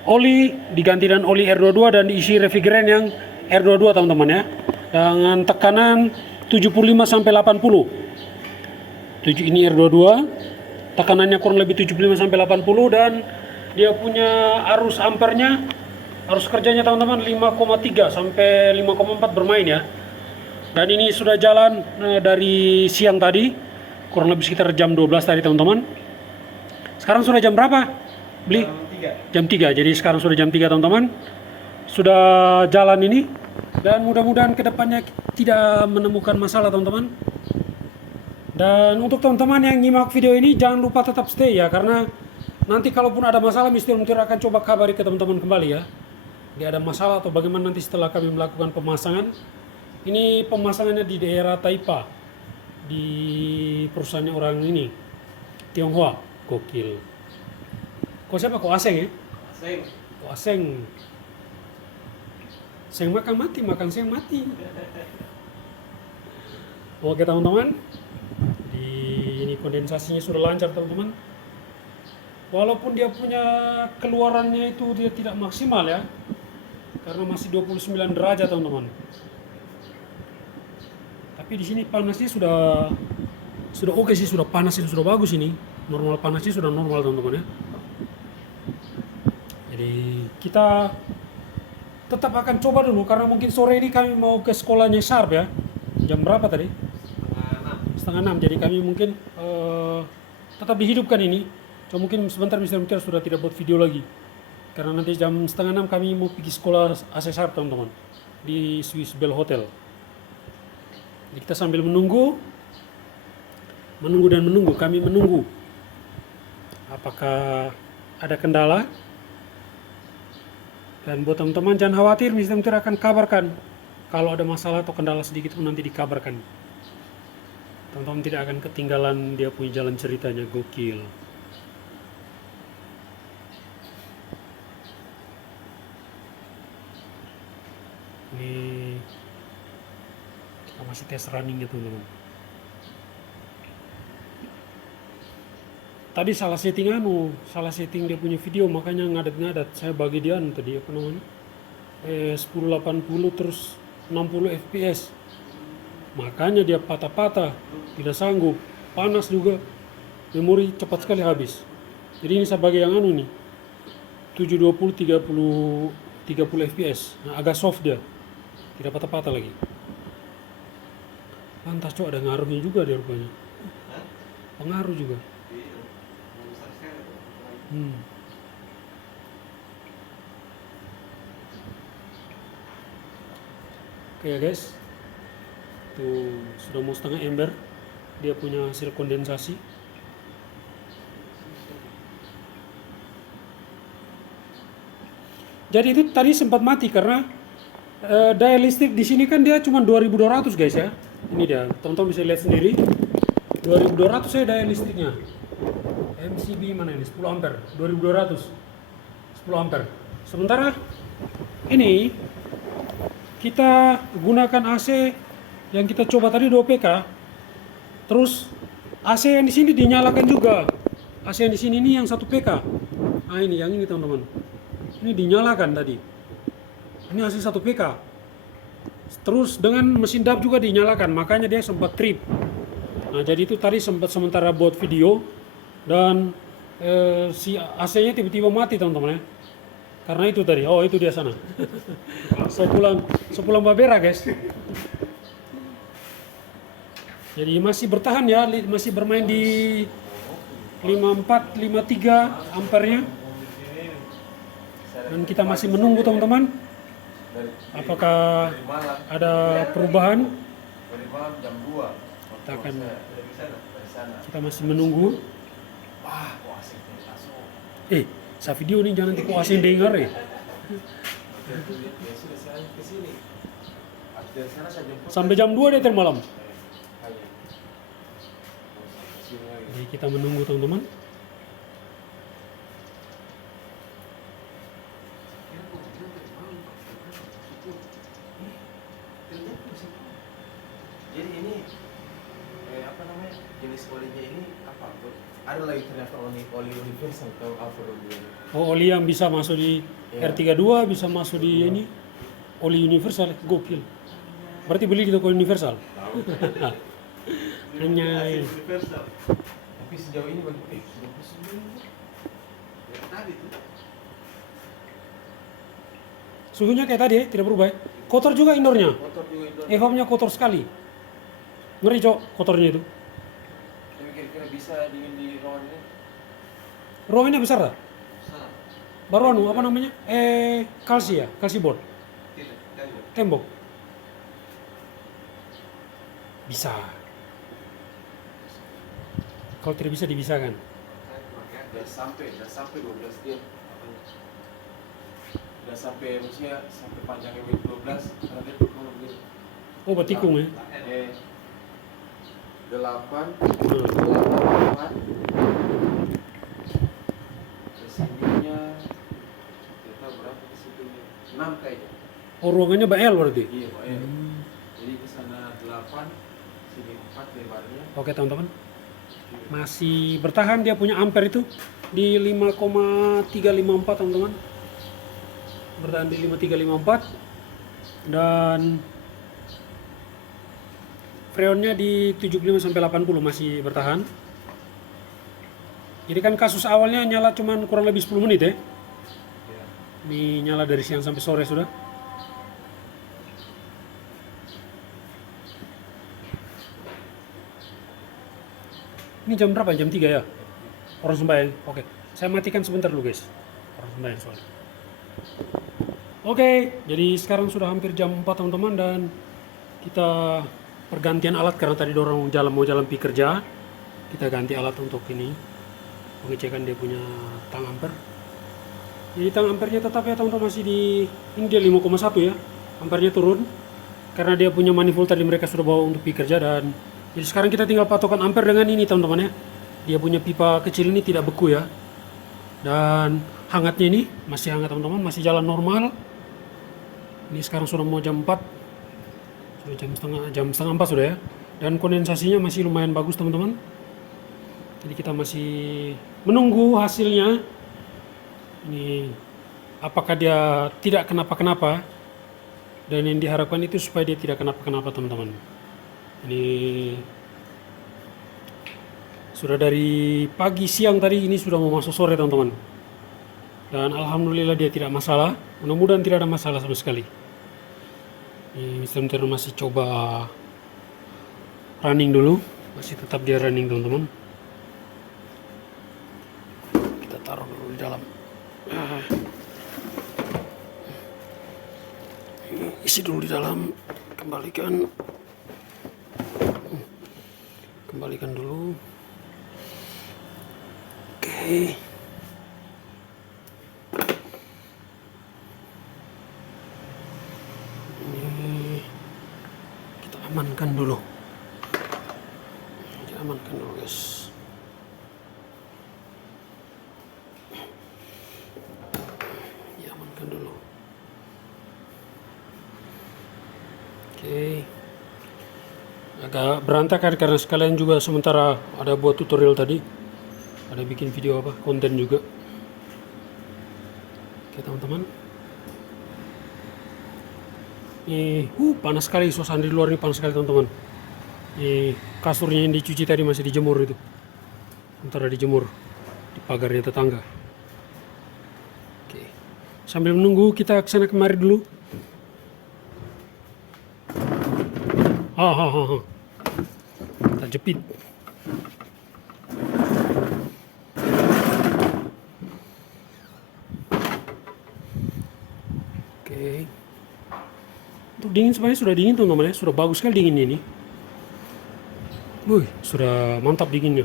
oli, diganti dengan oli R22 dan diisi refrigerant yang R22 teman-teman ya, dengan tekanan 75 sampai 80. Ini R22, tekanannya kurang lebih 75 sampai 80 dan dia punya arus ampernya, arus kerjanya teman-teman 5,3 sampai 5,4 bermain ya. Dan ini sudah jalan dari siang tadi, kurang lebih sekitar jam 12 tadi teman-teman. Sekarang sudah jam berapa? Beli? Jam 3. Jadi sekarang sudah jam 3 teman-teman. Sudah jalan ini dan mudah-mudahan kedepannya tidak menemukan masalah teman-teman. Dan untuk teman-teman yang nyimak video ini jangan lupa tetap stay ya, karena nanti kalaupun ada masalah Mr. Mutiara akan coba kabari ke teman-teman kembali ya. Dia ada masalah atau bagaimana nanti setelah kami melakukan pemasangan. Ini pemasangannya di daerah Taipa, di perusahaannya orang ini Tionghoa. Gokil. Kok siapa? Kok Aseng ya? Aseng. Kok Aseng. Seng makan mati, makan seng mati. Oke teman-teman, ini kondensasinya sudah lancar teman-teman. Walaupun dia punya keluarannya itu dia tidak maksimal ya, karena masih 29 derajat teman-teman. Tapi di sini panasnya sudah oke sih, sudah panas ini, sudah bagus ini. Normal panasnya sudah normal teman-teman ya. Jadi kita tetap akan coba dulu karena mungkin sore ini kami mau ke sekolahnya Sharp ya. Jam berapa tadi? Setengah 6. Jadi kami mungkin tetap dihidupkan ini. Cuma mungkin sebentar Mr. Mutiara sudah tidak buat video lagi. Karena nanti jam setengah 6 kami mau pergi sekolah AC Sharp teman-teman di Swiss Bell Hotel. Jadi kita sambil menunggu dan menunggu. Kami menunggu apakah ada kendala. Dan buat teman-teman jangan khawatir, Mr. Mutiara akan kabarkan kalau ada masalah atau kendala sedikit pun nanti dikabarkan. Teman-teman tidak akan ketinggalan dia punya jalan ceritanya. Gokil. Ini kita masih tes running ya teman-teman. Tadi salah setting dia punya video, makanya ngadat-ngadat. Saya bagi dia tadi apa namanya, 1080 terus 60 fps, makanya dia patah-patah, tidak sanggup, panas juga, memori cepat sekali habis. Jadi ini saya bagi yang nih 720 30 fps, nah, agak soft dia, tidak patah-patah lagi. Pantas ada ngaruhnya juga dia rupanya, pengaruh juga. Oke ya guys, tuh sudah mau setengah ember, dia punya hasil kondensasi. Jadi itu tadi sempat mati karena daya listrik di sini kan dia cuma 2200 guys ya. Ini dia, teman-teman bisa lihat sendiri, 2200 ya daya listriknya. MCB mana ini? 10 ampere, 2200, 10 ampere. Sementara ini kita gunakan AC yang kita coba tadi 2 PK. Terus AC yang di sini dinyalakan juga. AC yang di sini ini yang 1 PK. Nah ini yang ini teman-teman. Ini dinyalakan tadi. Ini AC 1 PK. Terus dengan mesin dap juga dinyalakan, makanya dia sempat trip. Nah jadi itu tadi sempat sementara buat video. Dan si AC-nya tiba-tiba mati teman-teman ya. Karena itu tadi, oh itu dia sana. sepulang Babera guys. Jadi masih bertahan ya, masih bermain di 54, 53 ampernya. Dan kita masih menunggu teman-teman, apakah ada perubahan. Kita masih menunggu. Sa video nih jangan tipu asing dengar ya. Sampai jam 2 deh malam. Jadi kita menunggu teman-teman. Jadi ini apa namanya, jenis olinya ini apa? Ada lagi ternyata oli universal atau Alfa Romeo. Oh, oli yang bisa masuk di R32, bisa masuk di ini oli universal, gokil. Berarti beli di toko universal. Hanya universal. Tapi sejauh ini bagi tadi tuh. Suhunya kayak tadi ya, tidak berubah ya. Kotor juga indoornya. Kotor juga itu. Evapnya kotor sekali. Ngeri cok kotornya itu. Tapi kira-kira bisa dingin di ruangan ini? Ruangannya besar tak? Besar. Baru apa namanya? Kalsi ya, kalsi board. Tidak. Tembok. Bisa. Kalau tidak bisa dibisakan. Udah sampai 12 jam. Udah sampai maksudnya sampai panjangnya 12 karena dia turun begini. Oh, batikung ya. 8 kesininya kita berapa kesitunya 6 kayaknya. Oh, ruangannya BL berarti? Iya Pak. Jadi ke sana 8, sini 4 lebarnya. Oke teman-teman, masih bertahan dia punya ampere itu di 5,354 teman-teman, bertahan di 5354 dan freonnya di 75 sampai 80 masih bertahan. Jadi kan kasus awalnya nyala cuman kurang lebih 10 menit ya. Ini nyala dari siang sampai sore sudah. Ini jam berapa? Jam 3 ya? Orang sembahyang. Oke. Saya matikan sebentar dulu guys. Orang sembahyang soalnya. Oke, jadi sekarang sudah hampir jam 4 teman-teman dan kita pergantian alat karena tadi dorong mau jalan pergi kerja. Kita ganti alat untuk ini pengecekan dia punya tang ampere. Jadi tang ampernya tetap ya teman-teman masih di ini dia 5,1 ya. Ampernya turun karena dia punya manifold tadi mereka sudah bawa untuk pergi kerja dan jadi sekarang kita tinggal patokan ampere dengan ini teman-teman ya. Dia punya pipa kecil ini tidak beku ya. Dan hangatnya ini masih hangat teman-teman, masih jalan normal. Ini sekarang sudah mau jam 4. Sudah jam setengah 4 sudah ya. Dan kondensasinya masih lumayan bagus teman-teman. Jadi kita masih menunggu hasilnya. Ini apakah dia tidak kenapa-kenapa. Dan yang diharapkan itu supaya dia tidak kenapa-kenapa teman-teman. Ini sudah dari pagi siang tadi, ini sudah mau masuk sore teman-teman. Dan alhamdulillah dia tidak masalah. Mudah-mudahan tidak ada masalah sama sekali. Ini Mr. Mutero masih coba running dulu, masih tetap dia running teman-teman. Kita taruh dulu di dalam. Isi dulu di dalam, kembalikan dulu. Oke. Ini kita amankan dulu. Amankan dulu guys. Ya, amankan dulu. Oke. Agak berantakan karena sekalian juga sementara ada buat tutorial tadi. Ada bikin video konten juga. Oke teman-teman. Panas sekali, suasana di luar ini panas sekali teman-teman. Kasurnya yang dicuci tadi masih dijemur itu. Sementara dijemur di pagarnya tetangga. Oke. Sambil menunggu kita kesana kemari dulu. Kita jepit. Oke. Untuk dingin sebenarnya sudah dingin teman-teman ya. Sudah bagus sekali dingin ini. Wih, sudah mantap dinginnya.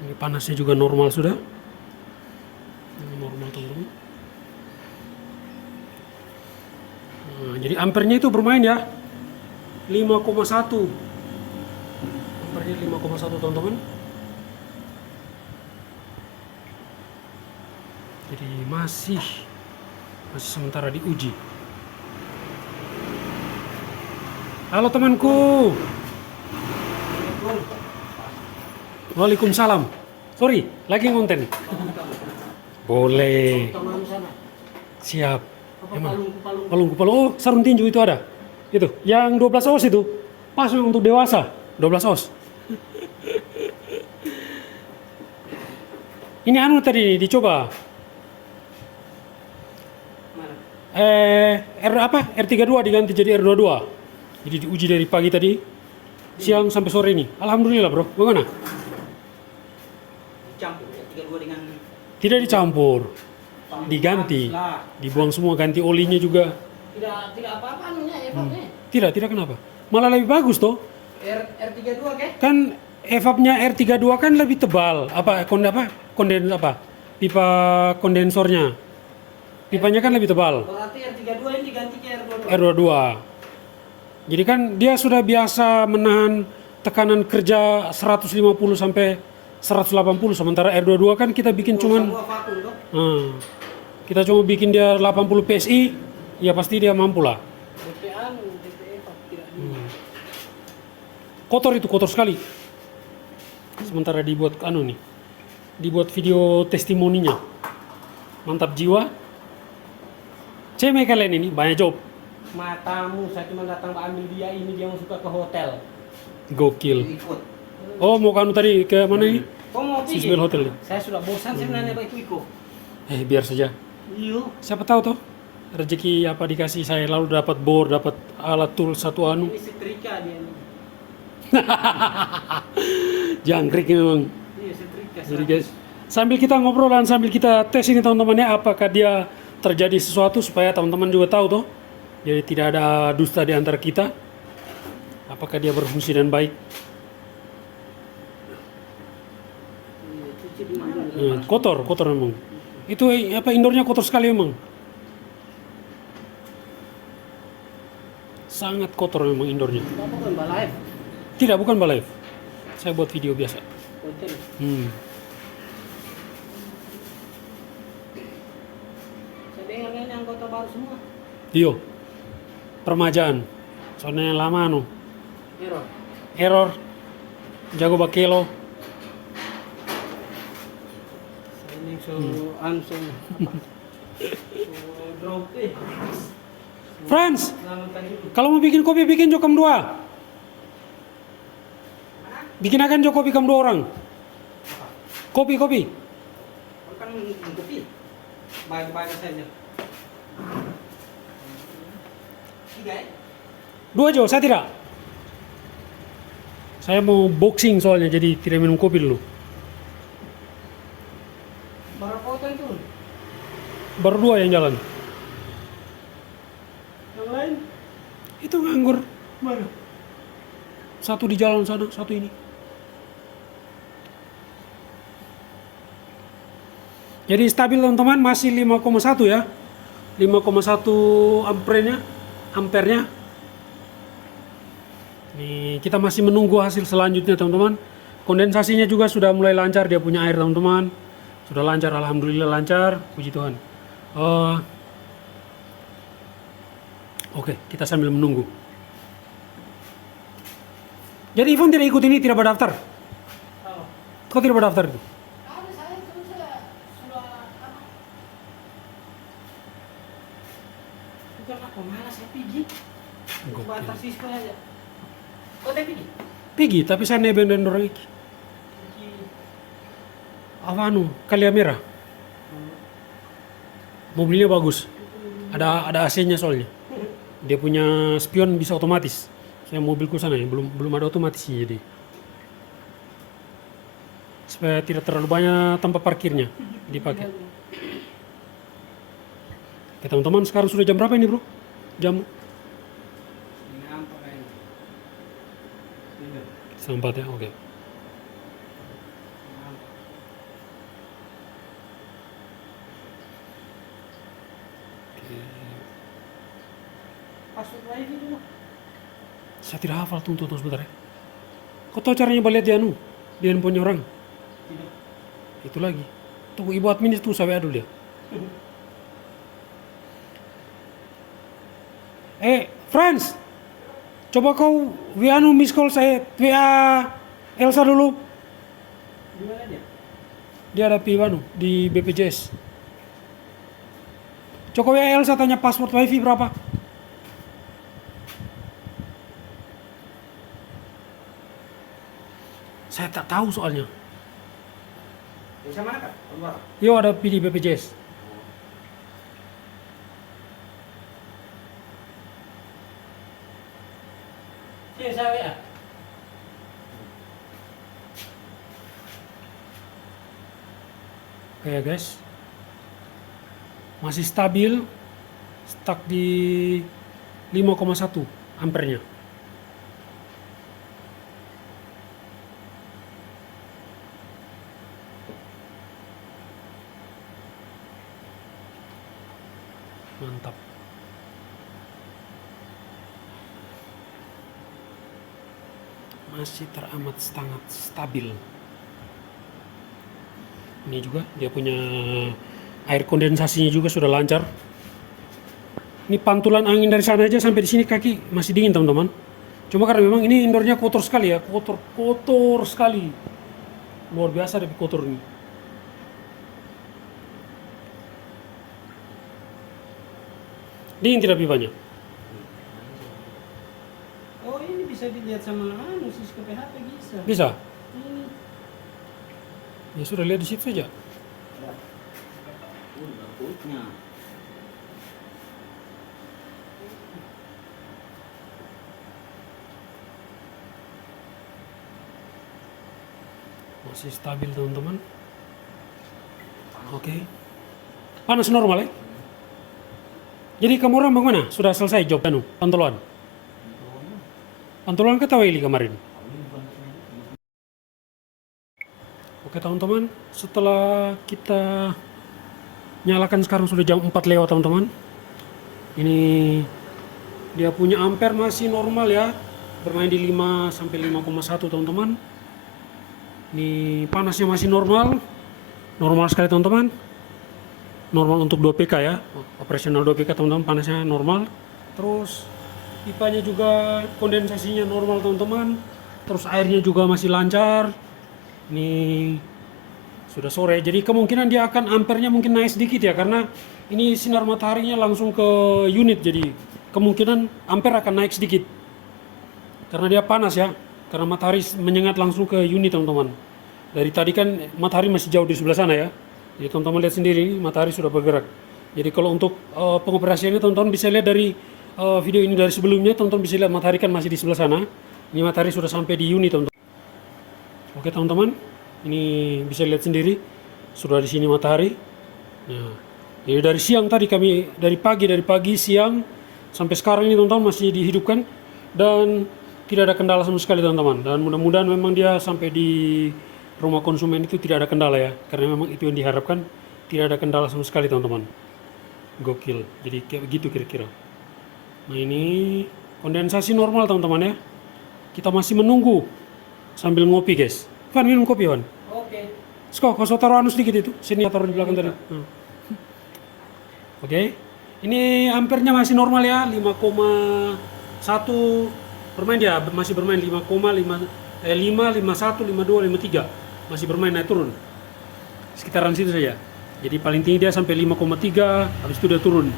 Ini panasnya juga normal sudah. Ini normal teman-teman. Nah, jadi ampernya itu bermain ya. 5,1. Ampernya 5,1 teman-teman. Jadi masih sementara diuji. Halo temanku. Waalaikumsalam. Sorry, lagi ngonten. Boleh. Siap. Palung. Oh, sarung tinju itu ada. Itu, yang 12 oz itu. Pas untuk dewasa, 12 oz. Ini anu tadi dicoba. R32 diganti jadi R22. Jadi diuji dari pagi tadi, siang sampai sore ini. Alhamdulillah bro, bagaimana? Dicampur ya, 32 dengan... Tidak dicampur, diganti, dibuang semua, ganti olinya juga. Tidak apa-apa anunya, evapnya. Tidak kenapa? Malah lebih bagus toh. R32 ke? Kan evapnya R32 kan lebih tebal. Pipa kondensornya. Pipanya kan lebih tebal. Berarti R32 ini diganti ke R22. R22. Jadi kan dia sudah biasa menahan tekanan kerja 150 sampai 180, sementara R22 kan kita bikin cuman kita cuma bikin dia 80 PSI, ya pasti dia mampu lah. Kotor itu, kotor sekali. Sementara dibuat dibuat video testimoninya. Mantap jiwa. Ceme kalian ini banyak job. Matamu, saya cuma datang ambil dia ini, dia mau suka ke hotel. Gokil. Ikut. Oh, mau kamu tadi ke mana ini? Kok mau pergi? Sisbel Hotel. Saya sudah bosan sebenarnya Pak ikut. Biar saja. Iya. Siapa tahu toh rezeki apa dikasih saya, lalu dapat bor, dapat alat tool satu anu. Ini setrika dia nih. Jangkrik memang. Iya, setrika. Jadi guys, sambil kita ngobrol dan sambil kita tes ini teman-teman ya, apakah dia terjadi sesuatu supaya teman-teman juga tahu toh. Jadi tidak ada dusta di antara kita. Apakah dia berfungsi dan baik? Kotor memang. Itu indoornya kotor sekali memang. Sangat kotor memang indoornya. Apa kan Balive? Tidak, bukan Balive. Saya buat video biasa. Hotel. semua. Iyo. Permajaan. Soalnya lama anu. Error. Error. Jago bakelo. Ini so ansung. Drop Friends, Lalu tadi itu. kalau mau bikin kopi bikin jokam 2. Bikin akan jo kopi kam 2 orang. Kopi. Kan kopi. Banyak saja. 3 ya? 2 jo, saya tidak. Saya mau boxing soalnya jadi tidak minum kopi dulu. Berapa foto itu? Baru 2 yang jalan. Yang lain? Itu nganggur. Mana? Satu di jalan sana, satu ini. Jadi stabil teman-teman, masih 5,1 ya. 5,1 ampernya. Nih, kita masih menunggu hasil selanjutnya teman-teman. Kondensasinya juga sudah mulai lancar, dia punya air teman-teman. Sudah lancar, alhamdulillah lancar, puji Tuhan. Oke, kita sambil menunggu. Jadi Ivan tidak ikut ini, tidak berdaftar. Tahu. Kau tidak berdaftar itu? Ada saya itu saya sudah apa? Bukan aku malas saya pergi. Gokil. Batas Cisco aja. Kau udah pergi? Pergi, tapi saya nebeng dan orang iki. Pergi. Apa anu, Kalia Merah. Mobilnya bagus. Ada AC-nya soalnya. Dia punya spion bisa otomatis. Saya mobilku sana ya, belum ada otomatisnya jadi. Supaya tidak terlalu banyak tempat parkirnya dipakai. Oke teman-teman, sekarang sudah jam berapa ini bro? Jam Ini apa kayaknya? Ini. 4 ya, oke. Password wifi dulu. Saya tidak hafal, tunggu sebentar ya. Kau tahu caranya balik di anu? Di handphone orang? Tidak. Itu lagi. Tunggu ibu admin itu sampai dulu dia. Friends, coba kau WA anu miss call saya, WA Elsa dulu. Di mana dia? Dia ada anu di BPJS. Coba WA Elsa tanya password wifi berapa. Saya tak tahu soalnya. Bisa mana kan? Luar. Yo ada di BPJS. Sini saya WA. Oke guys, masih stabil, stuck di 5,1 ampernya. Mantap. Masih teramat sangat stabil. Ini juga dia punya air kondensasinya juga sudah lancar. Ini pantulan angin dari sana aja sampai di sini kaki masih dingin teman-teman. Cuma karena memang ini indoornya kotor sekali ya, kotor sekali. Luar biasa dari kotor ini. Dingin tidak pipanya? Oh ini bisa dilihat sama anu Cisco PHP bisa. Bisa? Ini. Ya sudah lihat di situ saja. Masih stabil teman-teman. Oke. Panas normal ya? Jadi kamu orang bagaimana? Sudah selesai job anu, pantauan? Pantauan ke Taweli kemarin? Oke teman-teman, setelah kita nyalakan sekarang sudah jam 4 lewat teman-teman. Ini dia punya ampere masih normal ya, bermain di 5 sampai 5,1 teman-teman. Ini panasnya masih normal sekali teman-teman. normal untuk 2PK ya, operasional 2PK teman-teman, panasnya normal. Terus pipanya juga kondensasinya normal teman-teman. Terus airnya juga masih lancar. Ini sudah sore, jadi kemungkinan dia akan ampernya mungkin naik sedikit ya, karena ini sinar mataharinya langsung ke unit, jadi kemungkinan ampere akan naik sedikit karena dia panas ya, karena matahari menyengat langsung ke unit teman-teman. Dari tadi kan matahari masih jauh di sebelah sana ya, jadi teman-teman lihat sendiri matahari sudah bergerak. Jadi kalau untuk pengoperasiannya teman-teman bisa lihat dari video ini dari sebelumnya, teman-teman bisa lihat matahari kan masih di sebelah sana. Ini matahari sudah sampai di unit teman-teman. Oke teman-teman, ini bisa lihat sendiri sudah di sini matahari. Nah, jadi dari siang tadi kami dari pagi siang sampai sekarang ini teman-teman masih dihidupkan dan tidak ada kendala sama sekali teman-teman. Dan mudah-mudahan memang dia sampai di rumah konsumen itu tidak ada kendala ya, karena memang itu yang diharapkan, tidak ada kendala sama sekali teman-teman. Gokil, jadi kayak begitu kira-kira. Nah ini kondensasi normal teman-teman ya. Kita masih menunggu sambil ngopi guys. Van, minum kopi Van. Oke. Sko, kau taruh anu sedikit itu. Sini taruh di belakang tadi. Oke. Ini ampernya masih normal ya, 5,1 bermain dia, masih bermain 5,5 51, 52, 53. Masih bermain naik turun. Sekitaran situ saja. Jadi paling tinggi dia sampai 5,3, habis itu dia turun.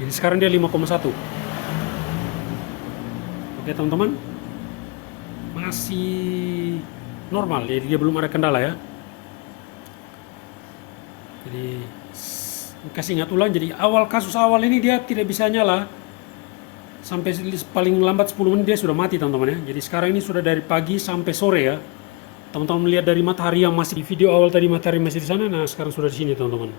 Jadi sekarang dia 5,1. Oke teman-teman, masih normal, jadi dia belum ada kendala ya. Jadi kasih ingat ulang, jadi kasus awal ini dia tidak bisa nyala sampai paling lambat 10 menit dia sudah mati teman-teman ya. Jadi sekarang ini sudah dari pagi sampai sore ya. Teman-teman melihat dari matahari yang masih di video awal tadi, matahari masih di sana, nah sekarang sudah di sini teman-teman.